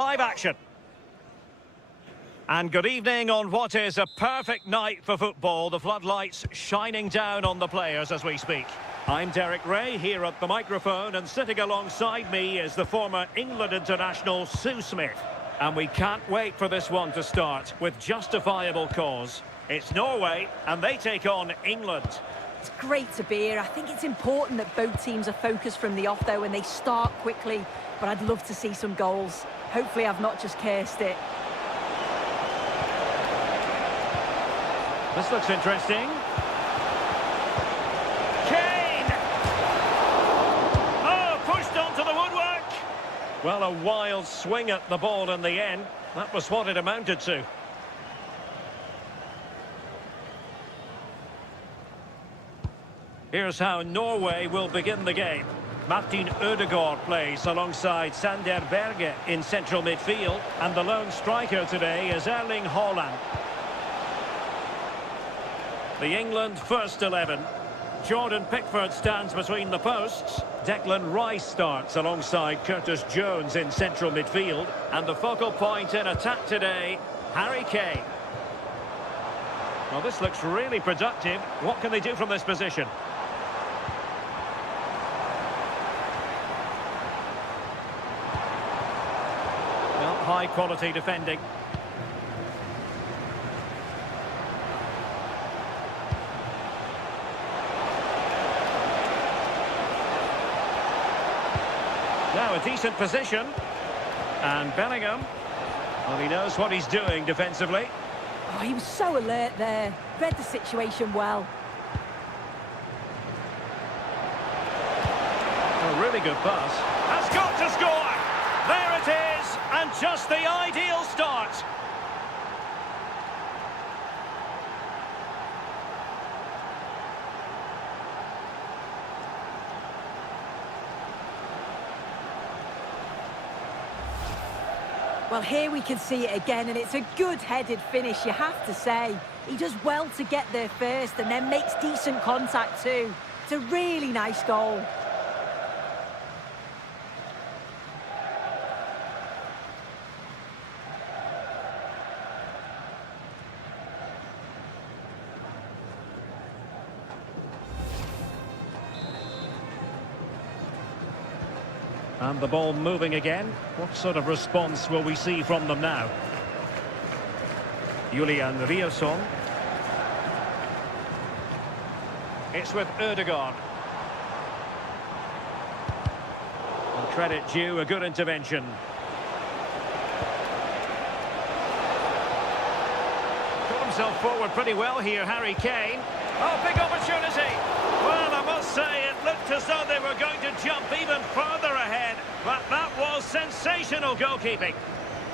Live action. And good evening on what is a perfect night for football. The floodlights shining down on the players as we speak. I'm Derek Ray here at the microphone, and sitting alongside me is the former England international Sue Smith. And we can't wait for this one to start with justifiable cause. It's Norway and they take on England. It's great to be here. I think it's important that both teams are focused from the off though and they start quickly. But I'd love to see some goals. Hopefully I've not just cursed it. This looks interesting. Kane! Oh, pushed onto the woodwork! Well, a wild swing at the ball in the end. That was what it amounted to. Here's how Norway will begin the game. Martin Ødegaard plays alongside Sander Berge in central midfield. And the lone striker today is Erling Haaland. The England first 11. Jordan Pickford stands between the posts. Declan Rice starts alongside Curtis Jones in central midfield. And the focal point in attack today, Harry Kane. Well, this looks really productive. What can they do from this position? Well, high quality defending. Now a decent position. And Bellingham. Well, he knows what he's doing defensively. Oh, he was so alert there. Read the situation well. A really good pass. Has got to score! There it is! And just the ideal start. Well, here we can see it again, and it's a good-headed finish, you have to say. He does well to get there first and then makes decent contact too. It's a really nice goal. And the ball moving again. What sort of response will we see from them now? Julian Riasson. It's with Ødegaard. And credit due, a good intervention. Got himself forward pretty well here, Harry Kane. Oh, big opportunity. Well, I must say, it looked as though they were going to jump even further ahead. But that was sensational goalkeeping.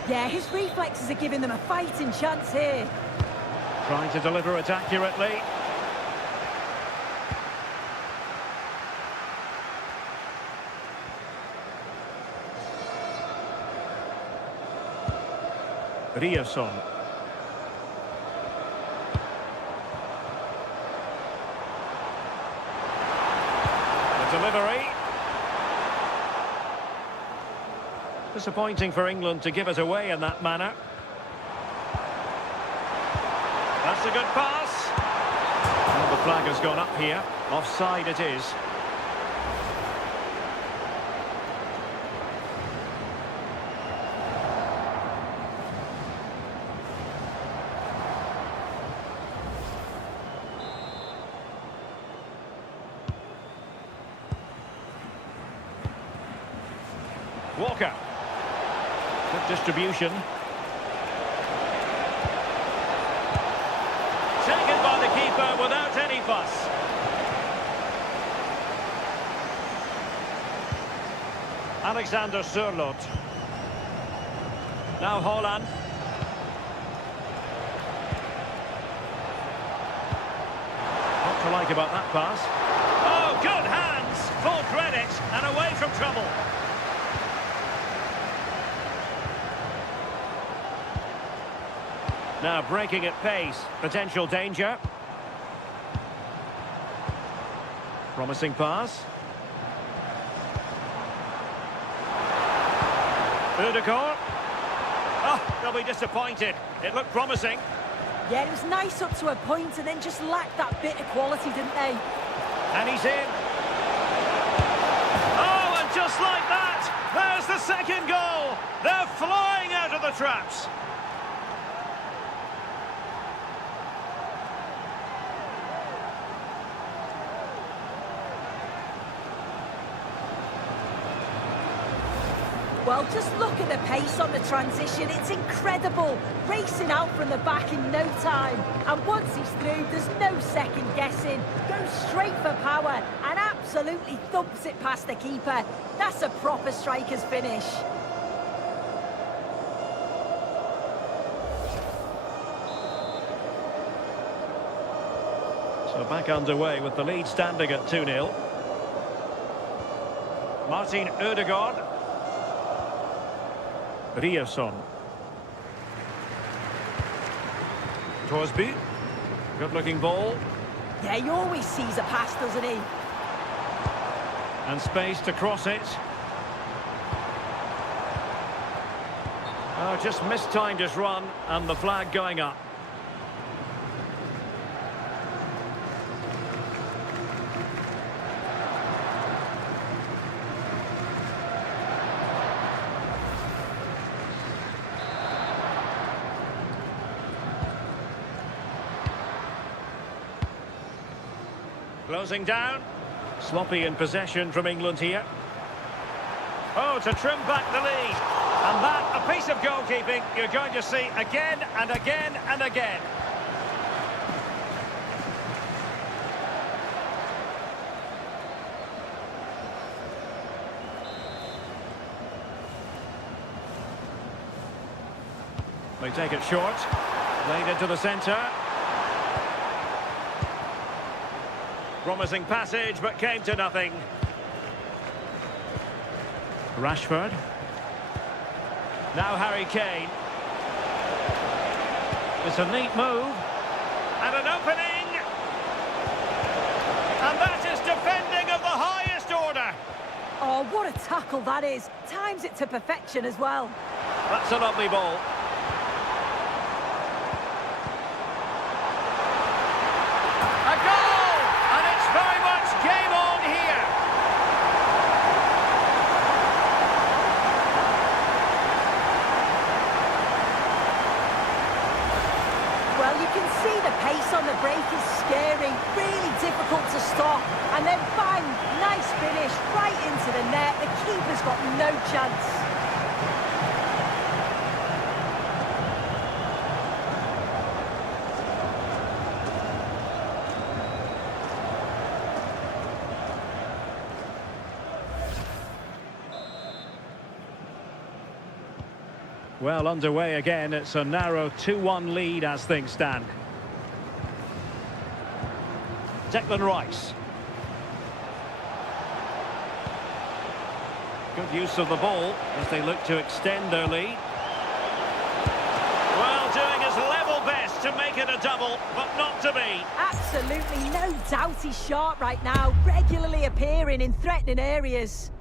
Yeah, his reflexes are giving them a fighting chance here. Trying to deliver it accurately. Riasson. The delivery. Disappointing for England to give it away in that manner. That's a good pass. Well, the flag has gone up here. Offside it is. Walker. Good distribution. Taken by the keeper without any fuss. Alexander Sørloth. Now Haaland. What to like about that pass? Oh, good hands! Full credit and away from trouble. Now breaking at pace, potential danger. Promising pass. Ødegaard. Oh, they'll be disappointed. It looked promising. Yeah, it was nice up to a point and then just lacked that bit of quality, didn't they? And he's in. Oh, and just like that, there's the second goal. They're flying out of the traps. Well, just look at the pace on the transition. It's incredible. Racing out from the back in no time. And once he's through, there's no second guessing. Goes straight for power and absolutely thumps it past the keeper. That's a proper striker's finish. So back underway with the lead standing at 2-0. Martin Ødegaard. Ryerson. Torsby. Good-looking ball. Yeah, he always sees a pass, doesn't he? And space to cross it. Oh, just mistimed his run, and the flag going up. Closing down. Sloppy in possession from England here. Oh, to trim back the lead. And that, a piece of goalkeeping you're going to see again and again and again. They take it short. Played into the centre. Promising passage, but came to nothing. Rashford. Now Harry Kane. It's a neat move. And an opening. And that is defending of the highest order. Oh, what a tackle that is. Times it to perfection as well. That's a lovely ball. A goal! Very much game on here. Well, you can see the pace on the break is scary, really difficult to stop. And then bang, nice finish, right into the net. The keeper's got no chance. Well, underway again. It's a narrow 2-1 lead as things stand. Declan Rice. Good use of the ball as they look to extend their lead. Well, doing his level best to make it a double, but not to be. Absolutely no doubt he's sharp right now, regularly appearing in threatening areas.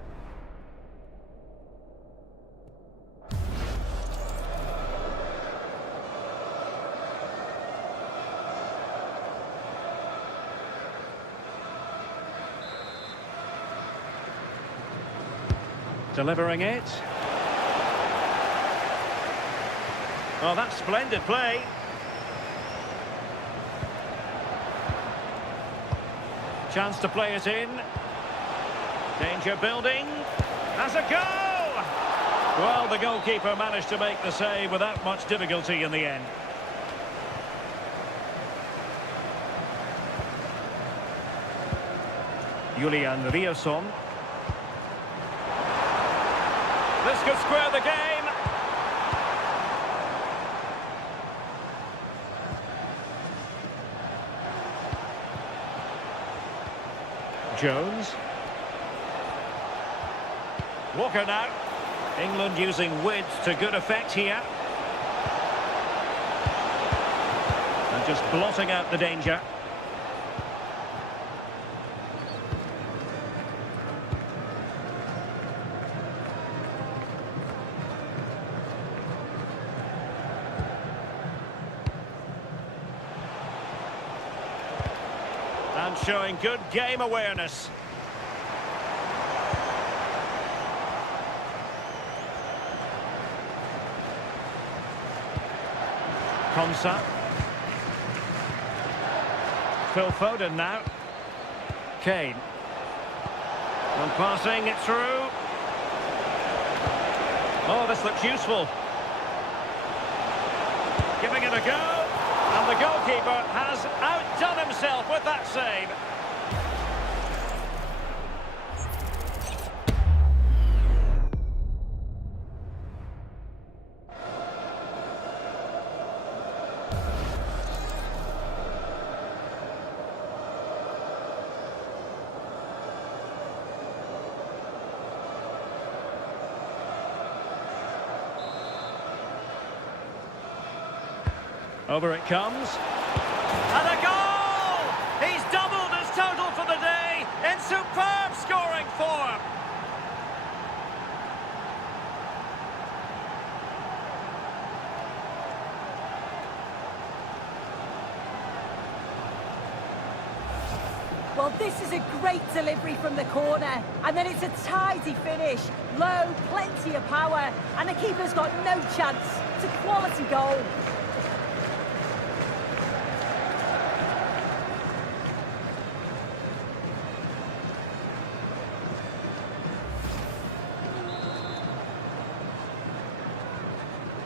Delivering it. Oh, that's splendid play. Chance to play it in. Danger building. Has a go! Well, the goalkeeper managed to make the save without much difficulty in the end. Julian Ryerson. This could square the game. Jones. Walker now. England using width to good effect here. And just blotting out the danger. And showing good game awareness. Konsa. Phil Foden now. Kane. And passing it through. Oh, this looks useful. Giving it a go. And the goalkeeper has outdone himself with that save. Over it comes. And a goal! He's doubled his total for the day in superb scoring form. Well, this is a great delivery from the corner. And then it's a tidy finish. Low, plenty of power. And the keeper's got no chance. It's a quality goal.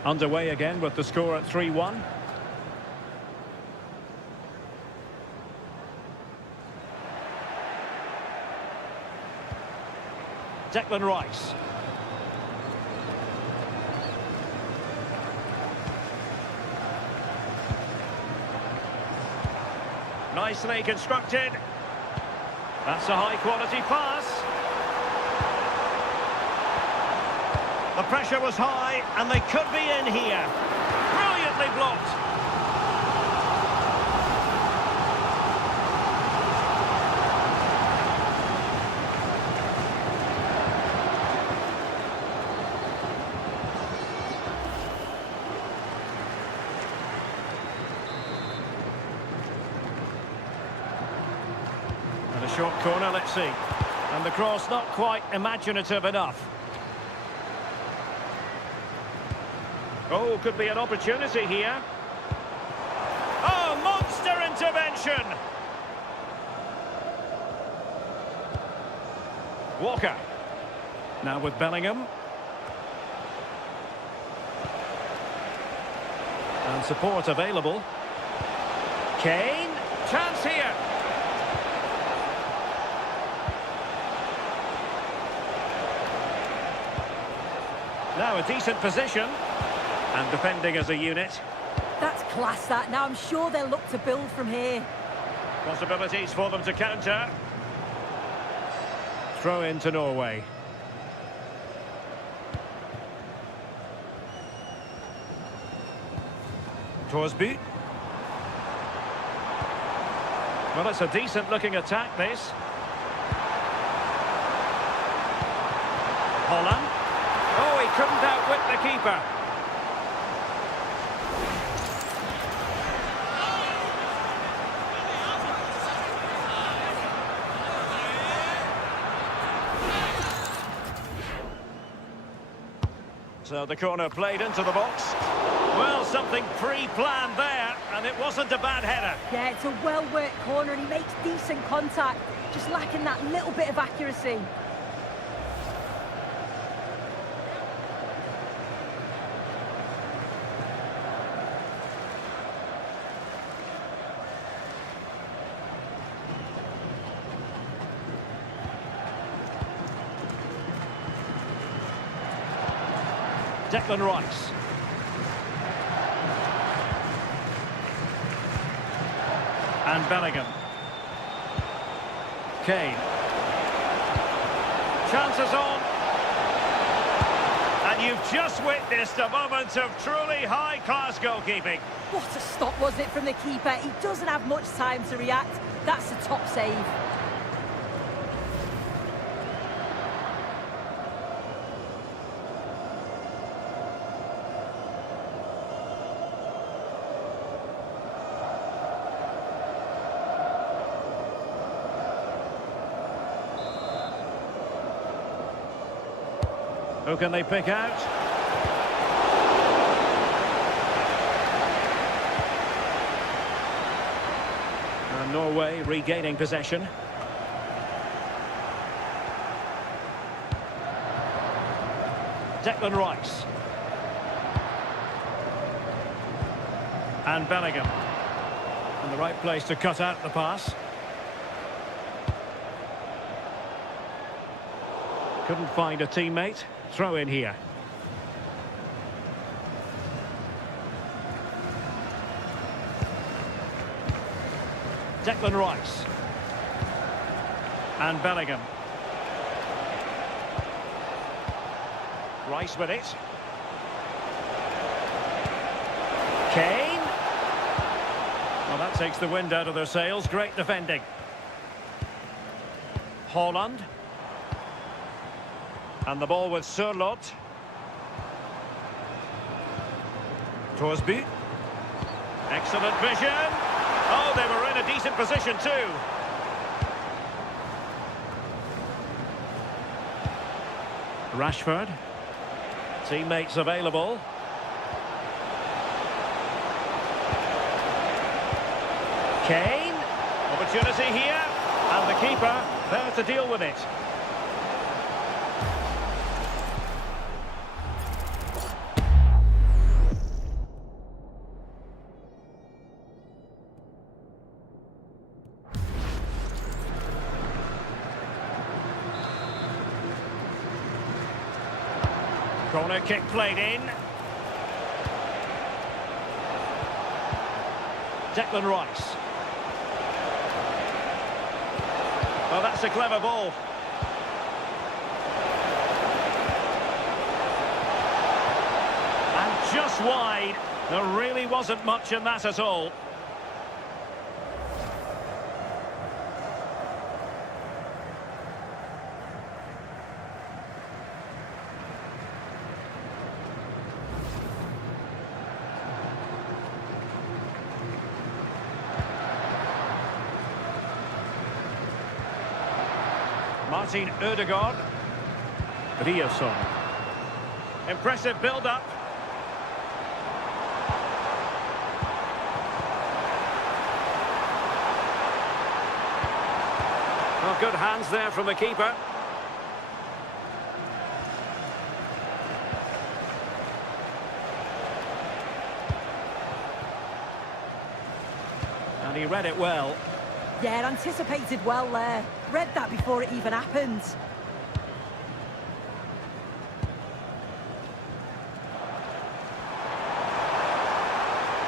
Underway again with the score at 3-1. Declan Rice. Nicely constructed. That's a high-quality pass. The pressure was high, and they could be in here. Brilliantly blocked. And a short corner, let's see. And the cross not quite imaginative enough. Oh, could be an opportunity here. Oh, monster intervention! Walker. Now with Bellingham. And support available. Kane. Chance here. Now a decent position. And defending as a unit. That's class, that. Now I'm sure they'll look to build from here. Possibilities for them to counter. Throw in to Norway. Torsby. Well, it's a decent-looking attack, this. Holland. Oh, he couldn't outwit the keeper. So the corner played into the box. Well, something pre-planned there, and it wasn't a bad header. Yeah, it's a well-worked corner, and he makes decent contact, just lacking that little bit of accuracy. Declan Rice. And Bellingham. Kane. Chances on. And you've just witnessed a moment of truly high-class goalkeeping. What a stop was it from the keeper. He doesn't have much time to react. That's a top save. Who can they pick out? And Norway regaining possession. Declan Rice. And Bellingham. In the right place to cut out the pass. Couldn't find a teammate. Throw in here. Declan Rice. And Bellingham. Rice with it. Kane. Well, that takes the wind out of their sails. Great defending. Haaland. And the ball with Sørloth. Torsby. Excellent vision. Oh, they were in a decent position too. Rashford. Teammates available. Kane. Opportunity here. And the keeper there to deal with it. Corner kick played in. Declan Rice. Well, that's a clever ball. And just wide. There really wasn't much in that at all. Martin Ødegaard. Ryerson. Impressive build-up. Well, good hands there from the keeper. And he read it well. Yeah, anticipated well there. Read that before it even happened.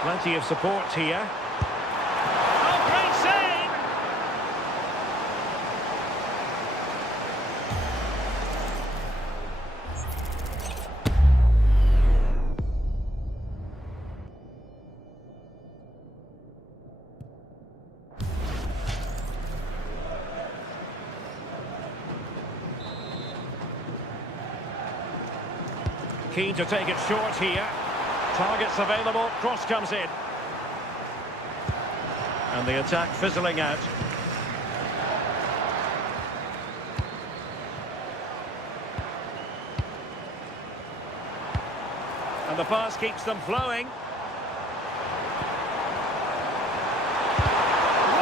Plenty of support here. Oh, great save! Keen to take it short here. Targets available, cross comes in. And the attack fizzling out. And the pass keeps them flowing.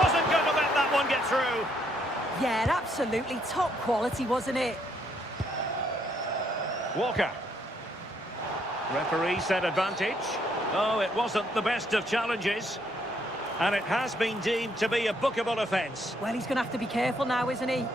Wasn't going to let that one get through. Yeah, absolutely top quality, wasn't it? Walker. Referee said advantage. Oh, it wasn't the best of challenges. And it has been deemed to be a bookable offence. Well, he's going to have to be careful now, isn't he?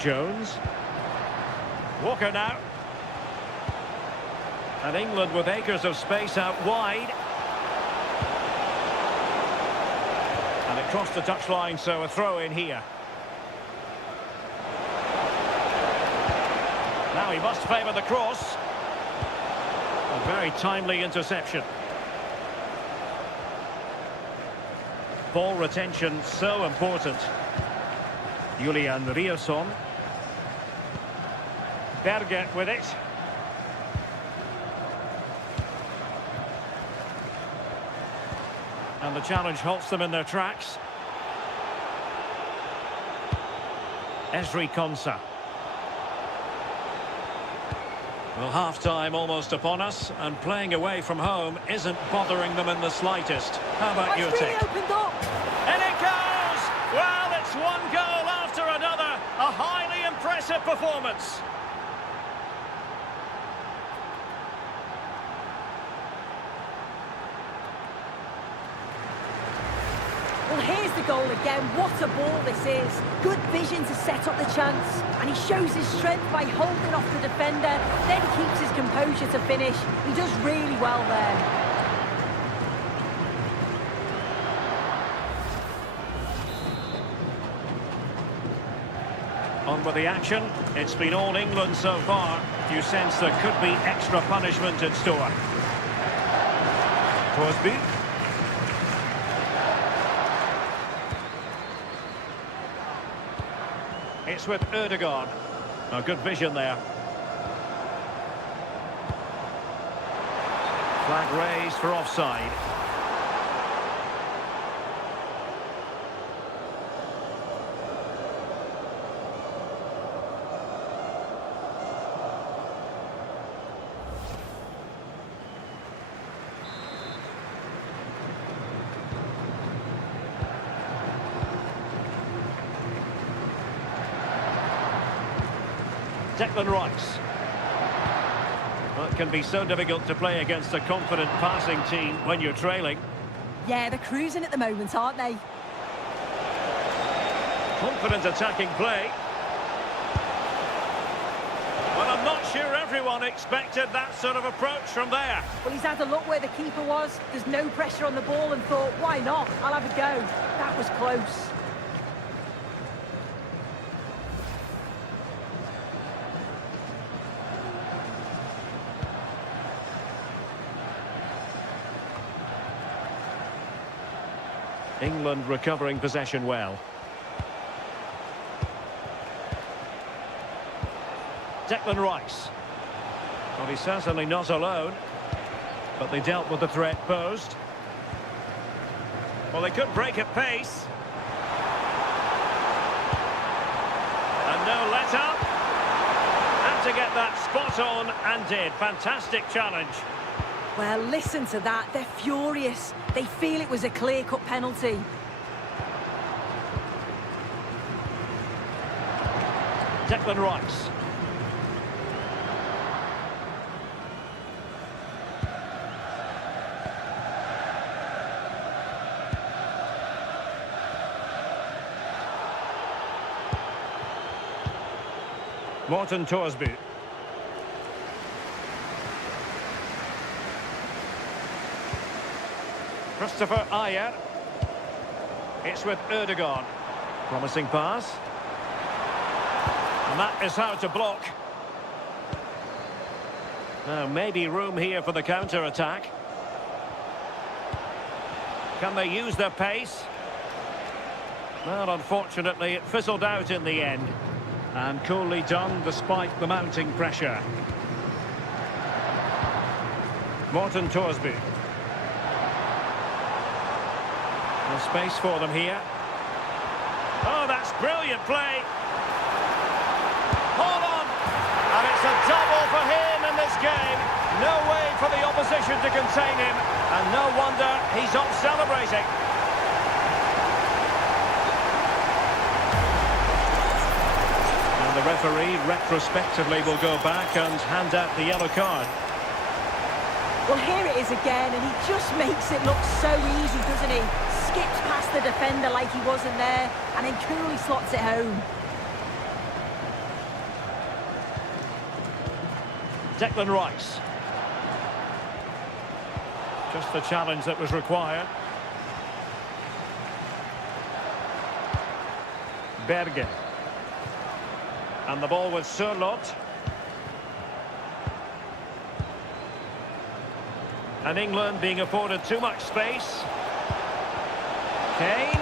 Jones. Walker now. And England with acres of space out wide. And it crossed the touchline, so a throw in here. Now he must favour the cross. A very timely interception. Ball retention so important. Julian Rierson. Berge with it. And the challenge halts them in their tracks. Ezri Konsa. Well, half-time almost upon us, and playing away from home isn't bothering them in the slightest. How about your take? Opened up. And it goes! Well, it's one goal after another. A highly impressive performance. Well, here's the goal again. What a ball this is. Good vision to set up the chance. And he shows his strength by holding off the defender. Then keeps his composure to finish. He does really well there. On with the action. It's been all England so far. You sense there could be extra punishment in store. Torsby. It's with Ødegaard. A good vision there. Flag raised for offside. Declan Rice. Well, it can be so difficult to play against a confident passing team when you're trailing. Yeah, they're cruising at the moment, aren't they? Confident attacking play. Well, I'm not sure everyone expected that sort of approach from there. Well, he's had a look where the keeper was. There's no pressure on the ball and thought, why not? I'll have a go. That was close. England recovering possession well. Declan Rice. Well, he's certainly not alone, but they dealt with the threat posed. Well, they could break at pace. And no let-up. Had to get that spot on and did. Fantastic challenge. Well, listen to that. They're furious. They feel it was a clear-cut penalty. Declan Rice. Morten Thorsby. Christopher Ajer. It's with Ødegaard. Promising pass. And that is how to block. Now, maybe room here for the counter-attack. Can they use their pace? Well, unfortunately, it fizzled out in the end. And coolly done despite the mounting pressure. Morten Thorsby. No space for them here. Oh, that's brilliant play. Hold on. And it's a double for him in this game. No way for the opposition to contain him. And no wonder he's off celebrating. And the referee retrospectively will go back and hand out the yellow card. Well, here it is again, and he just makes it look so easy, doesn't he? Skips past the defender like he wasn't there, and then coolly slots it home. Declan Rice. Just the challenge that was required. Berge. And the ball with Sørloth. And England being afforded too much space. Kane.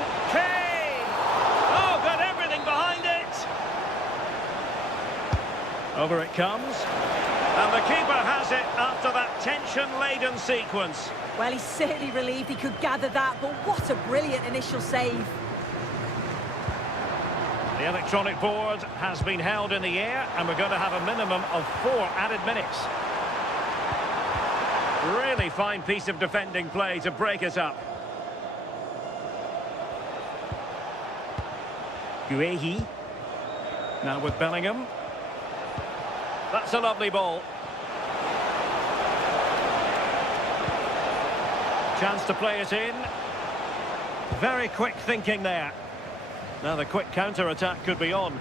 Over it comes. And the keeper has it after that tension-laden sequence. Well, he's certainly relieved he could gather that, but what a brilliant initial save. The electronic board has been held in the air, and we're going to have a minimum of 4 added minutes. Really fine piece of defending play to break us up. Guehi. Now with Bellingham. That's a lovely ball. Chance to play it in. Very quick thinking there. Now the quick counter-attack could be on.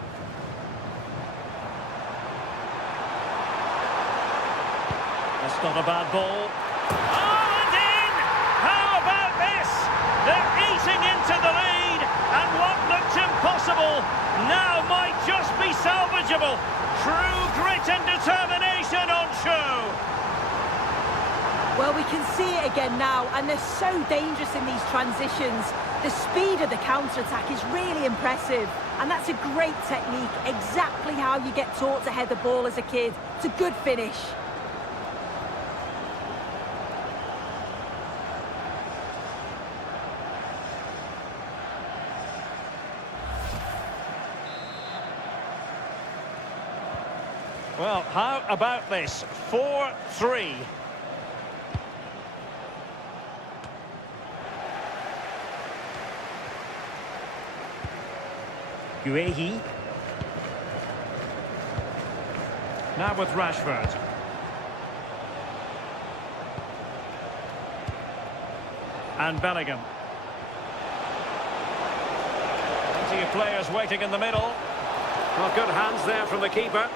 That's not a bad ball. Oh, and in! How about this? They're eating into the lead, and what looked impossible now might just be salvageable. True grit and determination on show. Well, we can see it again now, and they're so dangerous in these transitions. The speed of the counter-attack is really impressive, and that's a great technique, exactly how you get taught to head the ball as a kid. It's a good finish. Well, how about this? 4-3. Guehi. Now with Rashford. And Bellingham. Plenty of players waiting in the middle. Well, good hands there from the keeper.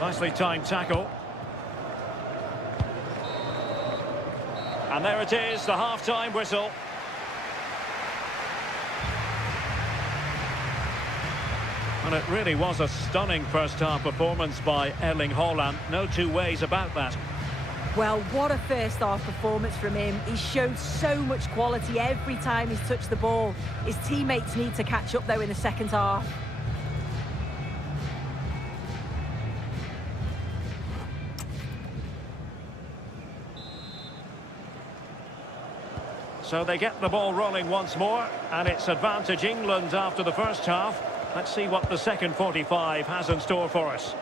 Nicely timed tackle. And there it is, the half-time whistle. And it really was a stunning first-half performance by Erling Haaland. No two ways about that. Well, what a first-half performance from him. He showed so much quality every time he's touched the ball. His teammates need to catch up, though, in the second half. So they get the ball rolling once more, and it's advantage England after the first half. Let's see what the second 45 has in store for us.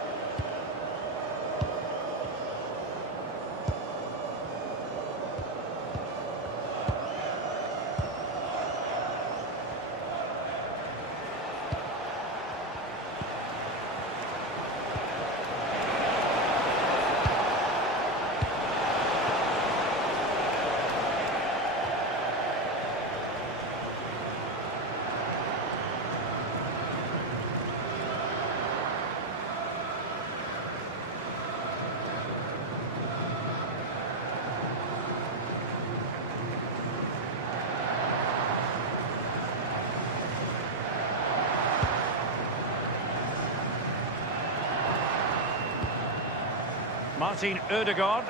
Martin Ødegaard.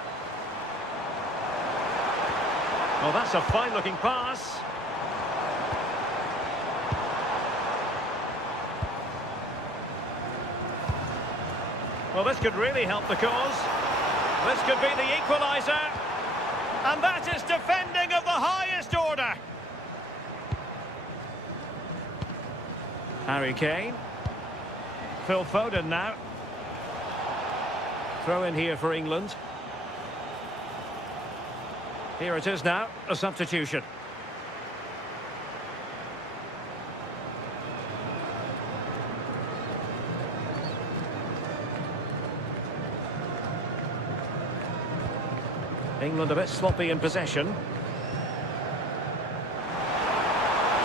Well, that's a fine-looking pass. Well, this could really help the cause. This could be the equaliser. And that is defending of the highest order. Harry Kane. Phil Foden now. Throw in here for England. Here it is now, a substitution. England a bit sloppy in possession.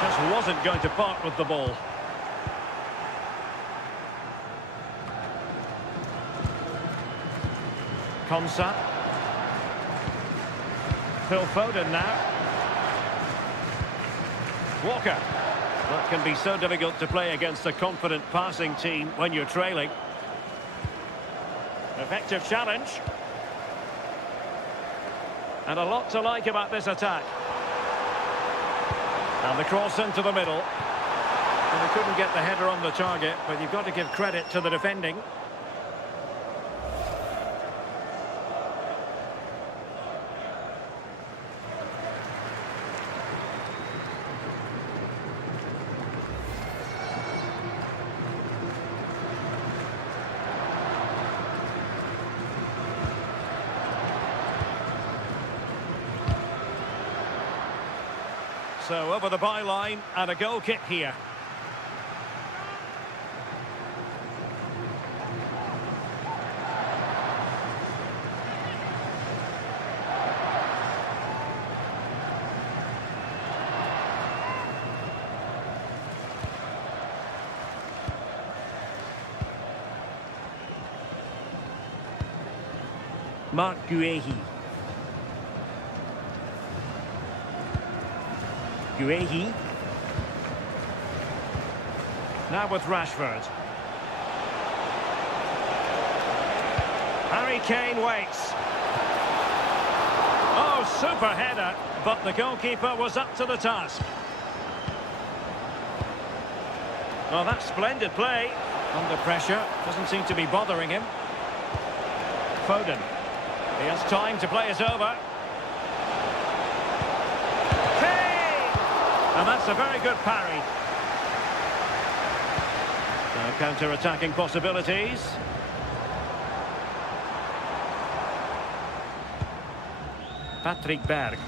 Just wasn't going to part with the ball. Konsa. Phil Foden now. Walker. That can be so difficult to play against a confident passing team when you're trailing. Effective challenge. And a lot to like about this attack. And the cross into the middle. And they couldn't get the header on the target, but you've got to give credit to the defending. So over the byline and a goal kick here. Marc Guéhi. Guéhi. Now with Rashford. Harry Kane waits. Oh, super header, but the goalkeeper was up to the task. Well, that's splendid play. Under pressure, doesn't seem to be bothering him. Foden. He has time to play it over. And that's a very good parry. Now counter-attacking possibilities. Patrick Berg.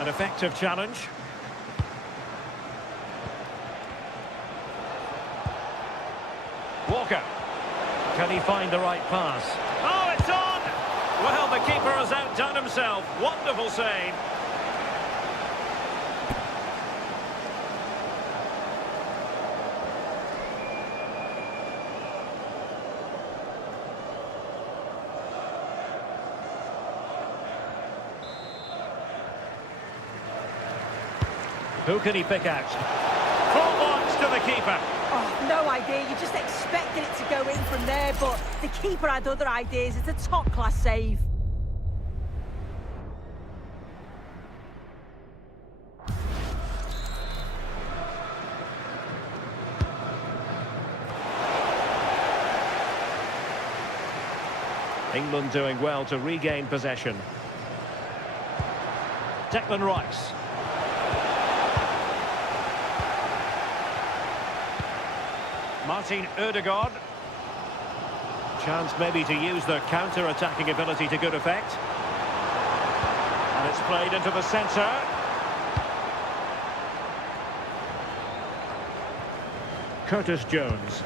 An effective challenge. Walker. Can he find the right pass? Oh, it's on! Well, the keeper has outdone himself. Wonderful save. Who can he pick out? Full box to the keeper. Oh, no idea. You just expected it to go in from there, but the keeper had other ideas. It's a top-class save. England doing well to regain possession. Declan Rice. Martin Ødegaard. Chance maybe to use the counter-attacking ability to good effect. And it's played into the centre. Curtis Jones.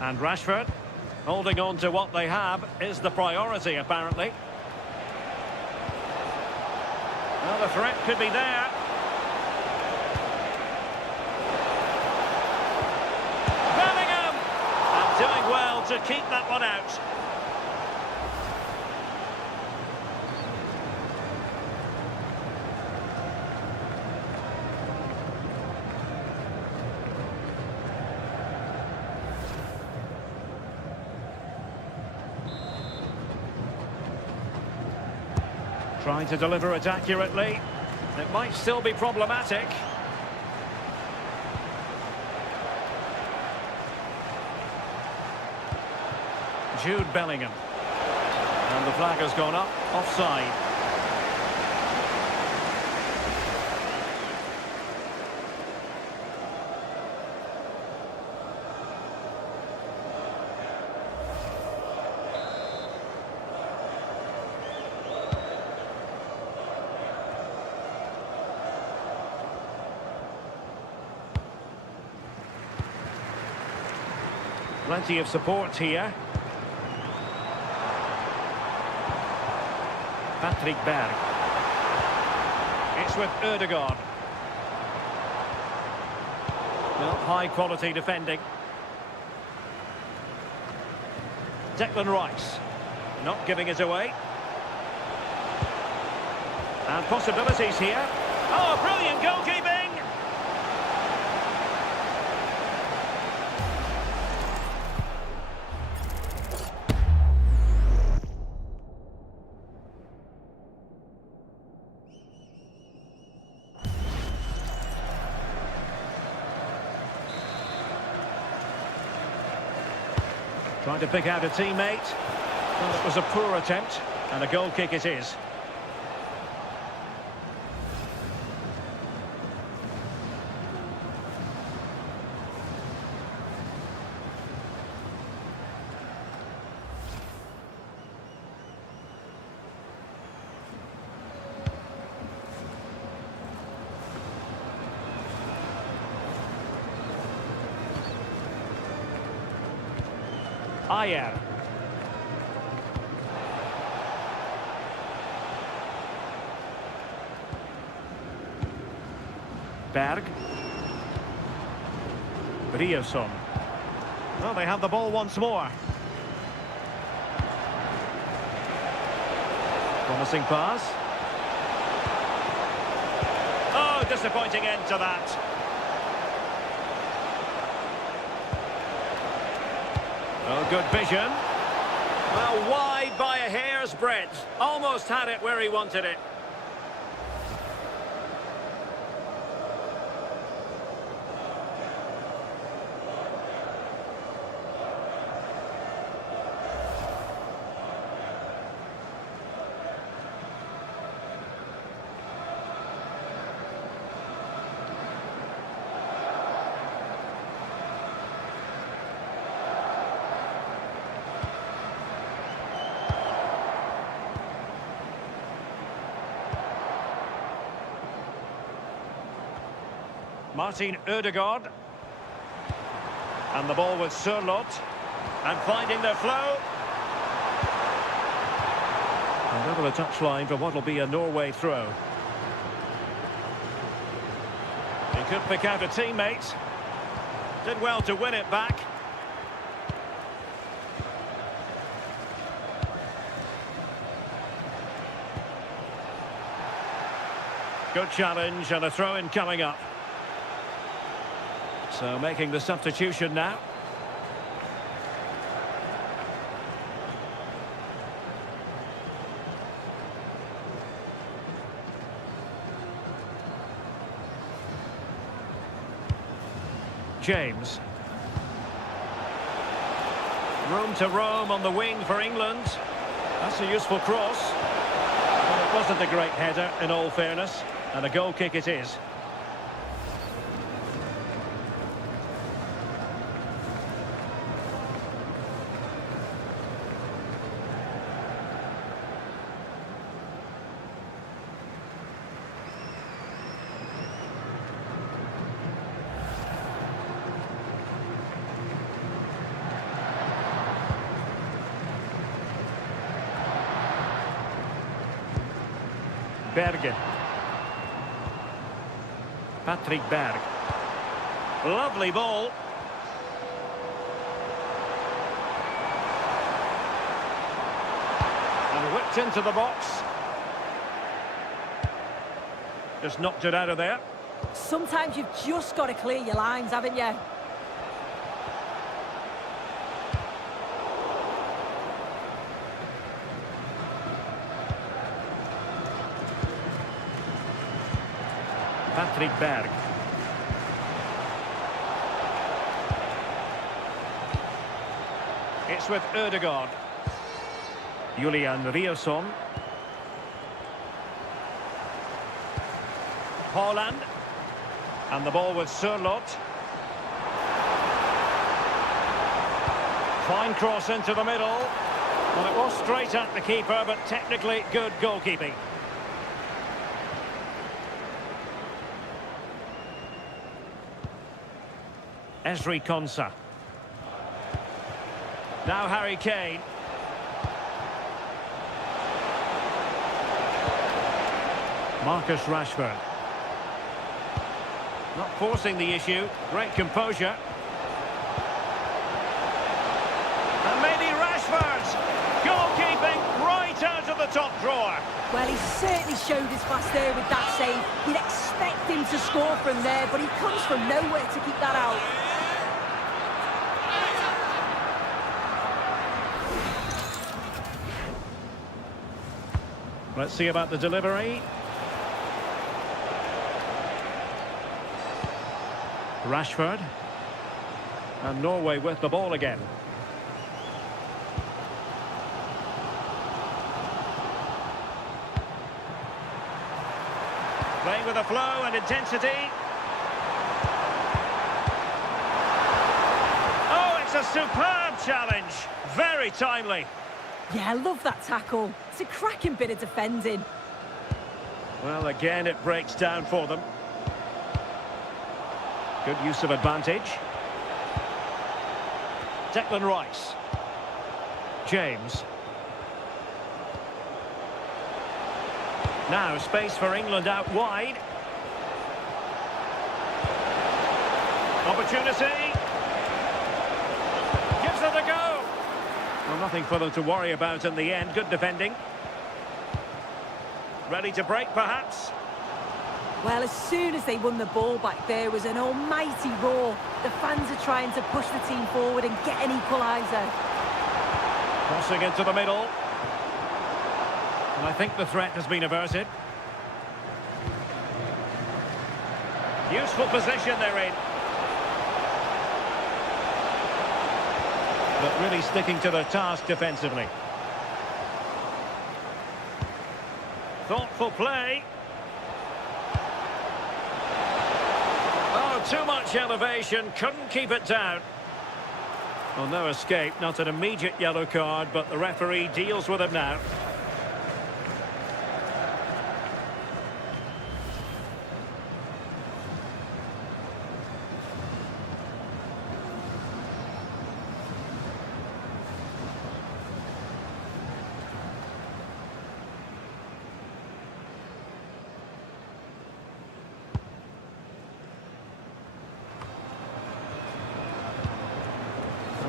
And Rashford, holding on to what they have, is the priority, apparently. Well, the threat could be there. Bellingham! And doing well to keep that one out. Trying to deliver it accurately. It might still be problematic. Jude Bellingham. And the flag has gone up, offside. Plenty of support here. Patrick Berg. It's with Ødegaard. Well, high quality defending. Declan Rice. Not giving it away. And possibilities here. Oh, brilliant goalkeeping! Trying to pick out a teammate. Well, it was a poor attempt, and a goal kick it is. Ayer. Berg. Ryerson. Well, they have the ball once more. Promising pass. Oh, disappointing end to that. Oh, good vision. Well, wide by a hair's breadth. Almost had it where he wanted it. Martin Ødegaard. And the ball with Sørloth. And finding the flow. And over the touchline for what will be a Norway throw. He could pick out a teammate. Did well to win it back. Good challenge and a throw-in coming up. So making the substitution now. James. Room to roam on the wing for England. That's a useful cross. But it wasn't a great header in all fairness. And a goal kick it is. Berge. Patrick Berg. Lovely ball. And whipped into the box. Just knocked it out of there. Sometimes you've just got to clear your lines, haven't you? Patrick Berg. It's with Ødegaard. Julian Ryerson. Haaland. And the ball with Sørloth. Fine cross into the middle. Well, it was straight at the keeper, but technically good goalkeeping. Ezri Konsa. Now Harry Kane. Marcus Rashford. Not forcing the issue. Great composure. And maybe Rashford. Goalkeeping right out of the top drawer. Well, he certainly showed his class there with that save. You'd expect him to score from there, but he comes from nowhere to keep that out. Let's see about the delivery. Rashford. And Norway with the ball again. Playing with a flow and intensity. Oh, it's a superb challenge. Very timely. Yeah, I love that tackle. It's a cracking bit of defending. Well, again, it breaks down for them. Good use of advantage. Declan Rice. James. Now, space for England out wide. Opportunity. Gives it a go. Well, nothing for them to worry about in the end. Good defending. Ready to break, perhaps? Well, as soon as they won the ball back, there was an almighty roar. The fans are trying to push the team forward and get an equaliser. Crossing into the middle. And I think the threat has been averted. Useful position they're in. But really sticking to their task defensively. Thoughtful play. Oh, too much elevation. Couldn't keep it down. Well, no escape. Not an immediate yellow card, but the referee deals with it now.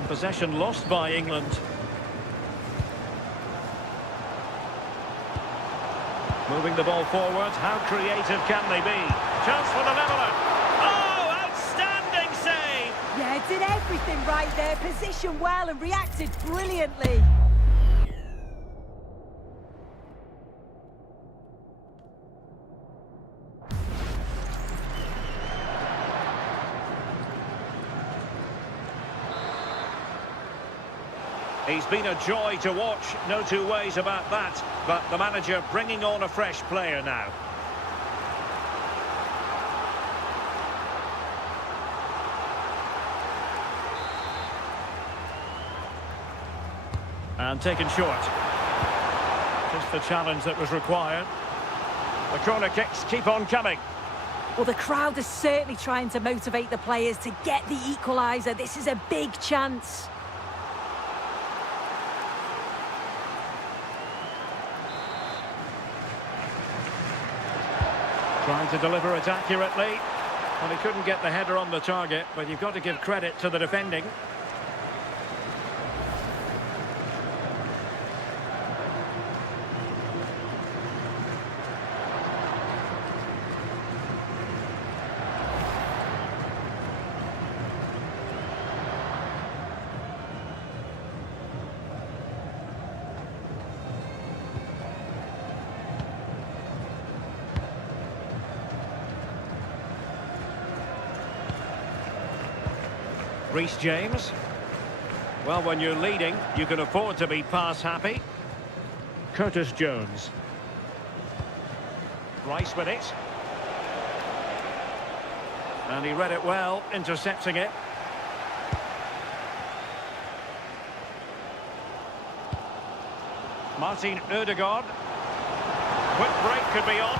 Possession lost by England. Moving the ball forward. How creative can they be? Chance for the leveller. Oh, outstanding save! Yeah, did everything right there. Positioned well and reacted brilliantly. He's been a joy to watch, no two ways about that. But the manager bringing on a fresh player now. And taken short. Just the challenge that was required. The corner kicks keep on coming. Well, the crowd is certainly trying to motivate the players to get the equaliser. This is a big chance. Trying to deliver it accurately. Well, he couldn't get the header on the target, but you've got to give credit to the defending. Reece James. Well, when you're leading, you can afford to be pass happy. Curtis Jones. Rice with it. And he read it well, intercepting it. Martin Ødegaard. Quick break could be on.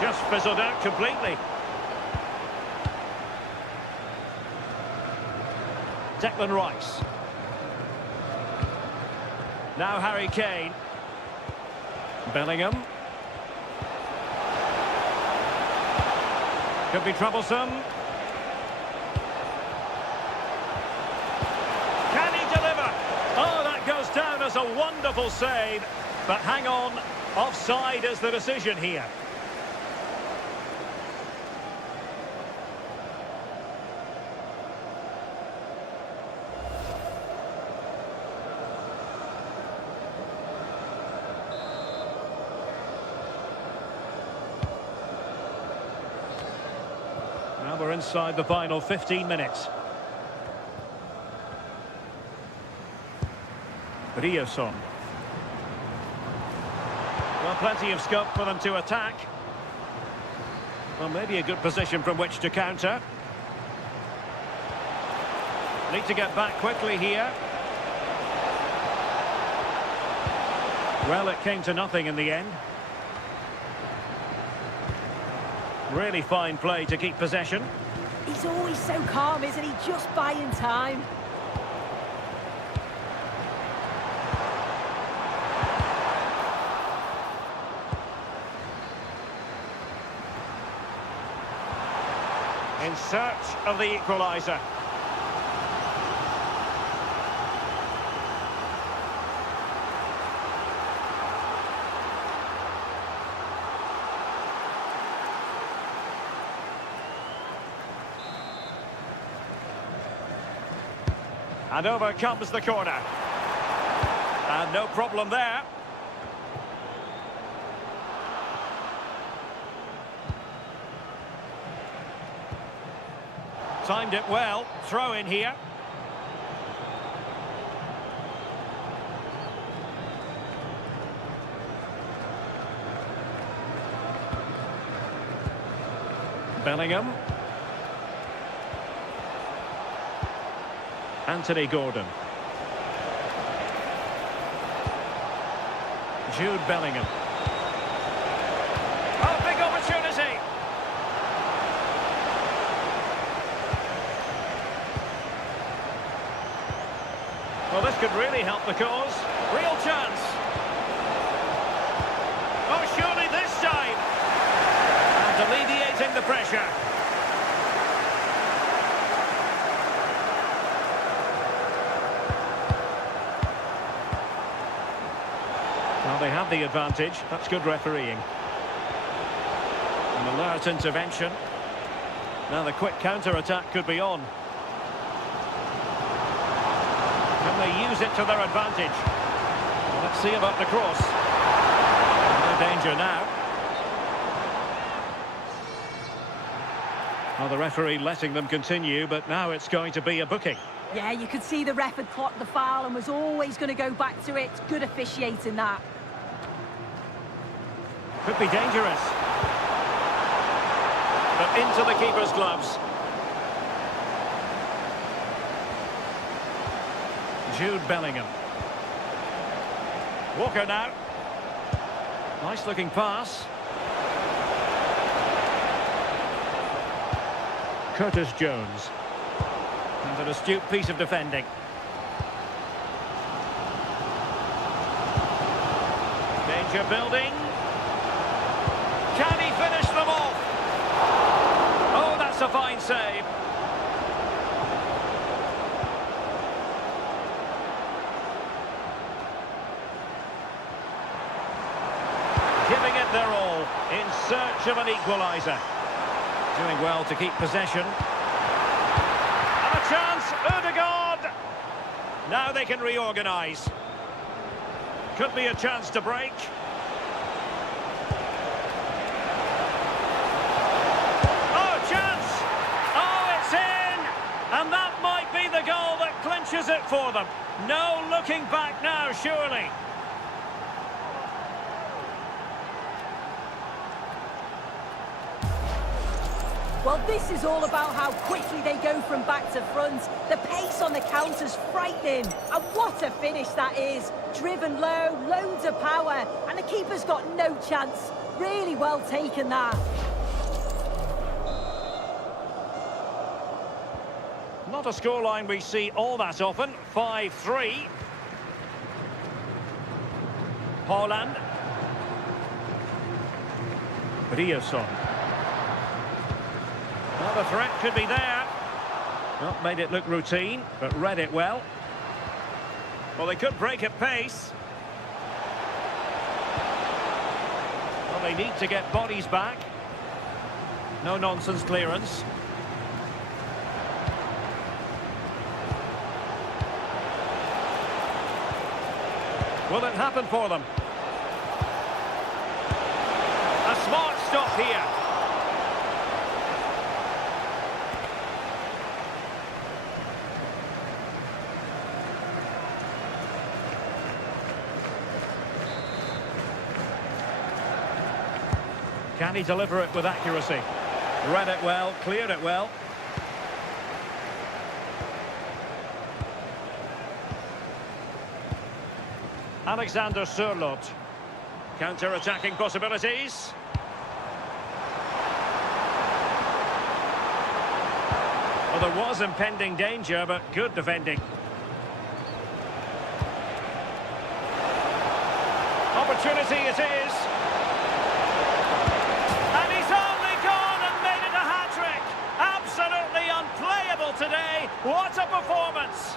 Just fizzled out completely. Declan Rice. Now Harry Kane. Bellingham. Could be troublesome. Can he deliver? Oh, that goes down as a wonderful save. But hang on, offside is the decision here. Now we're inside the final 15 minutes. Ryerson. Well, plenty of scope for them to attack. Well, maybe a good position from which to counter. Need to get back quickly here. Well, it came to nothing in the end. Really fine play to keep possession. He's always so calm, isn't he? Just buying time. In search of the equaliser. And over comes the corner. And no problem there. Timed it well. Throw in here. Bellingham. Anthony Gordon. Jude Bellingham. Oh, big opportunity! Well, this could really help the cause. Real chance. Oh, surely this time! And alleviating the pressure. Well, they have the advantage. That's good refereeing. An alert intervention. Now the quick counter-attack could be on. Can they use it to their advantage? Well, let's see about the cross. No danger now. Well, the referee letting them continue, but now it's going to be a booking. Yeah, you could see the ref had clocked the foul and was always going to go back to it. Good officiating that. Could be dangerous. But into the keeper's gloves. Jude Bellingham. Walker now. Nice looking pass. Curtis Jones. And an astute piece of defending. Danger building. Can he finish them off? Oh, that's a fine save. Giving it their all in search of an equaliser. Doing well to keep possession. And a chance, Ødegaard! Now they can reorganise. Could be a chance to break. Oh, chance! Oh, it's in! And that might be the goal that clinches it for them. No looking back now, surely. Well, this is all about how quickly they go from back to front. The pace on the counter's frightening. And what a finish that is. Driven low, loads of power, and the keeper's got no chance. Really well taken that. Not a scoreline we see all that often. 5-3. Haaland. Ryerson. Well, the threat could be there. Not made it look routine, but read it well. Well, they could break at pace. Well, they need to get bodies back. No nonsense clearance. Will it happen for them? A smart stop here. Can he deliver it with accuracy? Read it well, cleared it well. Alexander Sørloth. Counter-attacking possibilities. Well, there was impending danger, but good defending. Opportunity it is. And he's only gone and made it a hat-trick. Absolutely unplayable today. What a performance.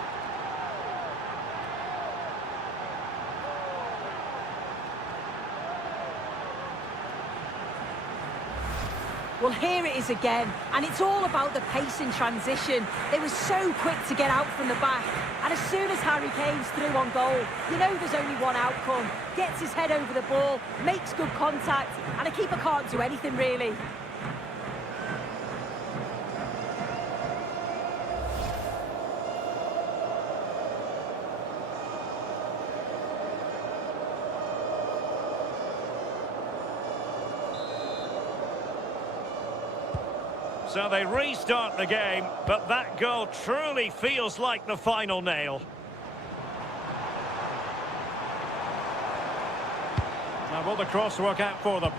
Well, here it is again, and it's all about the pace in transition. They were so quick to get out from the back, and as soon as Harry Kane's through on goal, you know there's only one outcome. Gets his head over the ball, makes good contact, and a keeper can't do anything really. So they restart the game, but that goal truly feels like the final nail. Now, will the cross work out for them?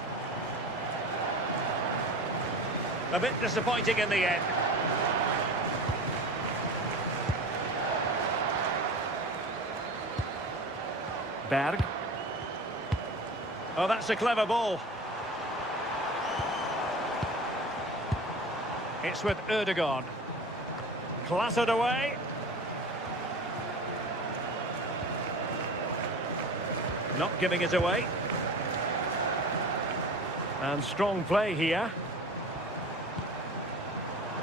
A bit disappointing in the end. Berg. Oh, that's a clever ball. It's with Ødegaard. Clattered away. Not giving it away. And strong play here.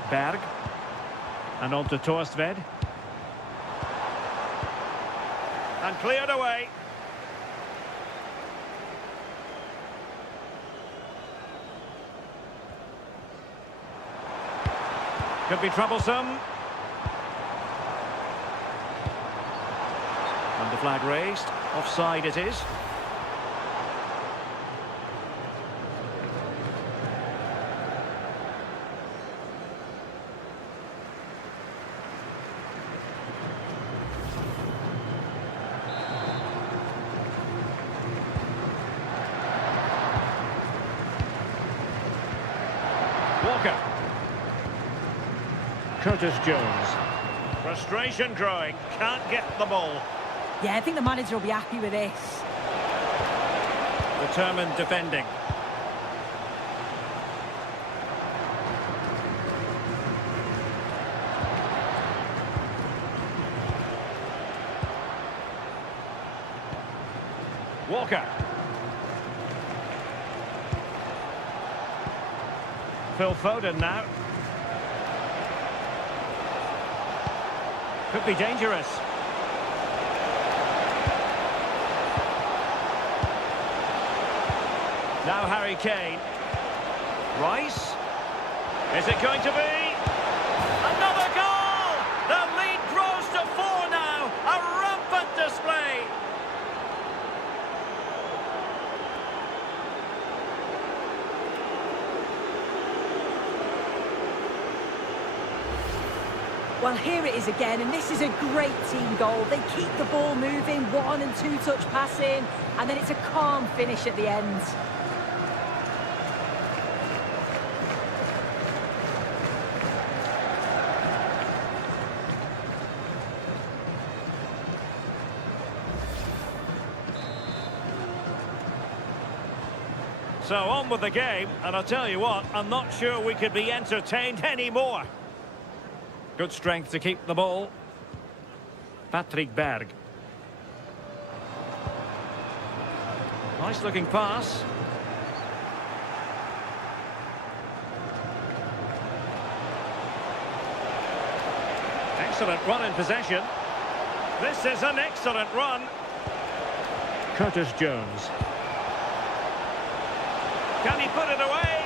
Berg. And on to Torsved. And cleared away. Could be troublesome. And the flag raised. Offside it is. Walker. Curtis Jones. Frustration growing. Can't get the ball. Yeah, I think the manager will be happy with this. Determined defending. Walker. Phil Foden now. Could be dangerous. Now Harry Kane. Rice. Is it going to be? Another goal! The lead grows to 4 now. A rampant display. Well, here it is again, and this is a great team goal. They keep the ball moving, 1- and 2-touch passing, and then it's a calm finish at the end. So on with the game, and I'll tell you what, I'm not sure we could be entertained anymore. Good strength to keep the ball. Patrick Berg. Nice looking pass. Excellent run in possession. This is an excellent run. Curtis Jones. Can he put it away?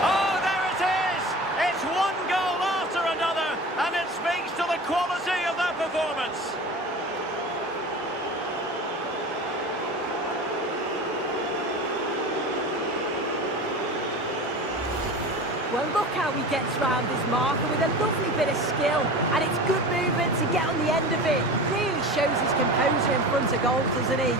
Oh, there it is! It's one goal after another, and it speaks to the quality of their performance. Well, look how he gets round his marker with a lovely bit of skill. And it's good movement to get on the end of it. Really shows his composure in front of goal, doesn't he?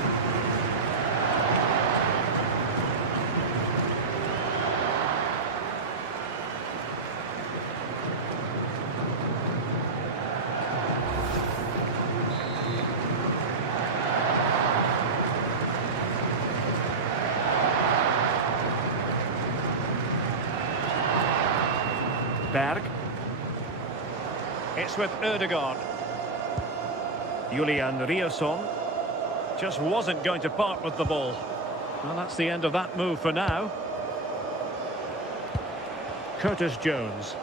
Berg. It's with Ødegaard. Julian Riasson just wasn't going to part with the ball. Well, that's the end of that move for now. Curtis Jones.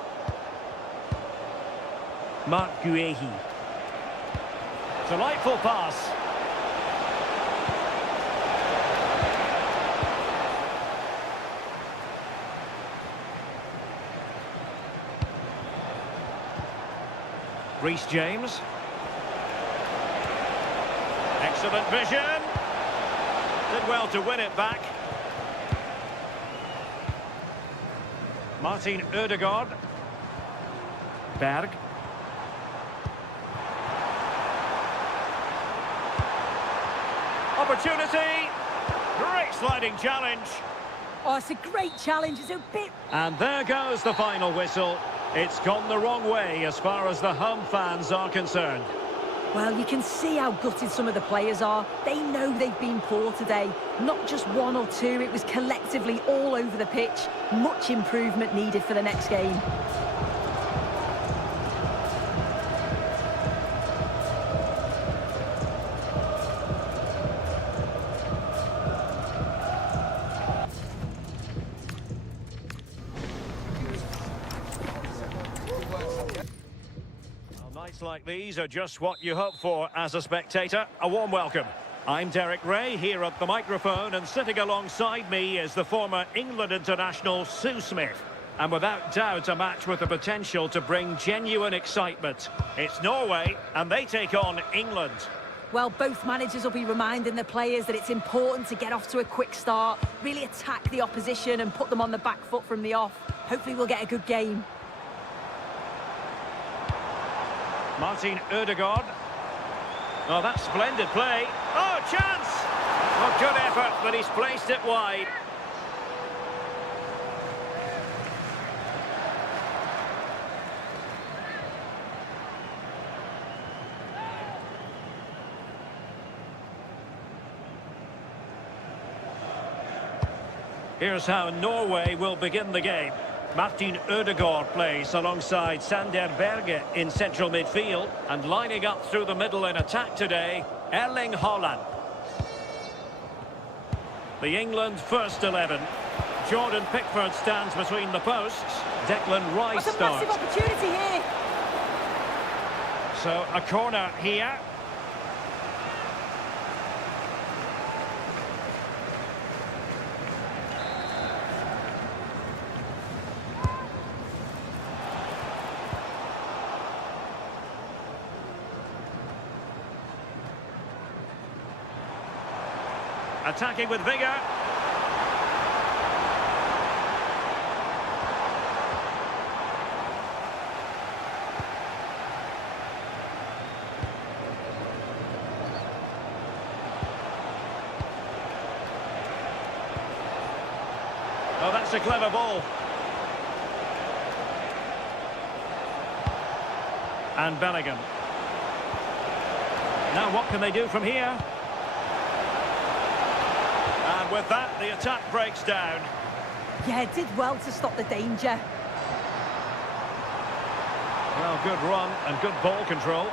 Marc Guéhi. Delightful pass. Reece James. Excellent vision. Did well to win it back. Martin Ødegaard. Berg. Opportunity. Great sliding challenge. Oh, it's a great challenge. It's a bit... And there goes the final whistle. It's gone the wrong way as far as the home fans are concerned. Well, you can see how gutted some of the players are. They know they've been poor today. Not just one or two, it was collectively all over the pitch. Much improvement needed for the next game. Nights like these are just what you hope for as a spectator. A warm welcome. I'm Derek Ray here at the microphone, and sitting alongside me is the former England international Sue Smith. And without doubt a match with the potential to bring genuine excitement. It's Norway and they take on England. Well, both managers will be reminding the players that it's important to get off to a quick start, really attack the opposition and put them on the back foot from the off. Hopefully we'll get a good game. Martin Ødegaard. Oh, that's splendid play. Oh, chance! Oh, good effort, but he's placed it wide. Here's how Norway will begin the game. Martin Ødegaard plays alongside Sander Berge in central midfield, and lining up through the middle in attack today, Erling Haaland. The England first 11. Jordan Pickford stands between the posts. Declan Rice That's a massive starts. opportunity here. So a corner here. Attacking with vigour. Oh, that's a clever ball. And Bellingham. Now what can they do from here? And with that, the attack breaks down. Yeah, did well to stop the danger. Well, good run and good ball control.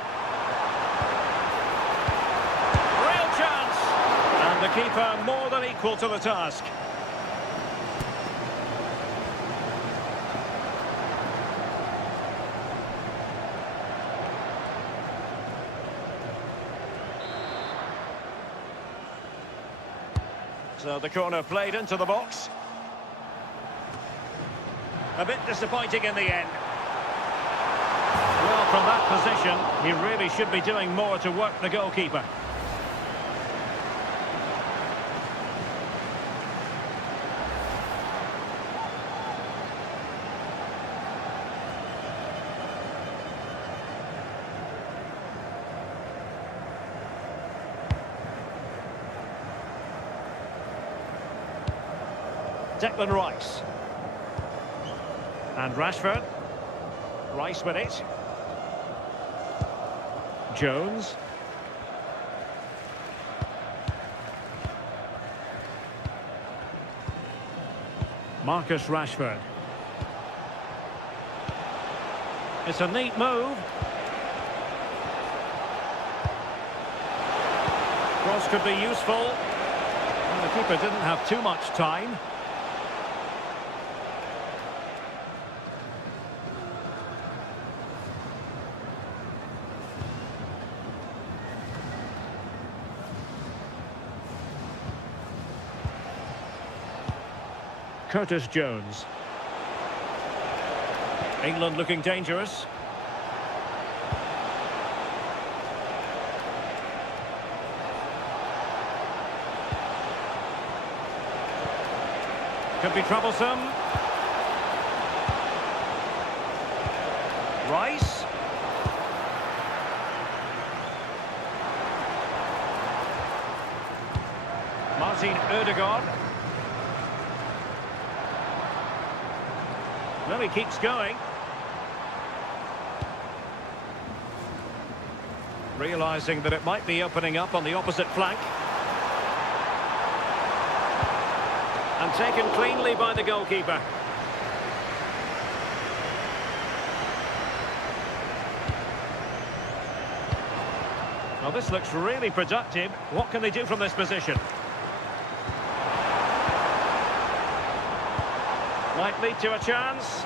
Real chance! And the keeper more than equal to the task. So the corner played into the box. A bit disappointing in the end. Well, from that position, he really should be doing more to work the goalkeeper. Declan Rice. And Rashford. Rice with it. Jones. Marcus Rashford. It's a neat move. Cross could be useful. And the keeper didn't have too much time. Curtis Jones. England looking dangerous. Could be troublesome. Rice. Martin Ødegaard. Well, he keeps going. Realising that it might be opening up on the opposite flank. And taken cleanly by the goalkeeper. Well, this looks really productive. What can they do from this position? Might lead to a chance.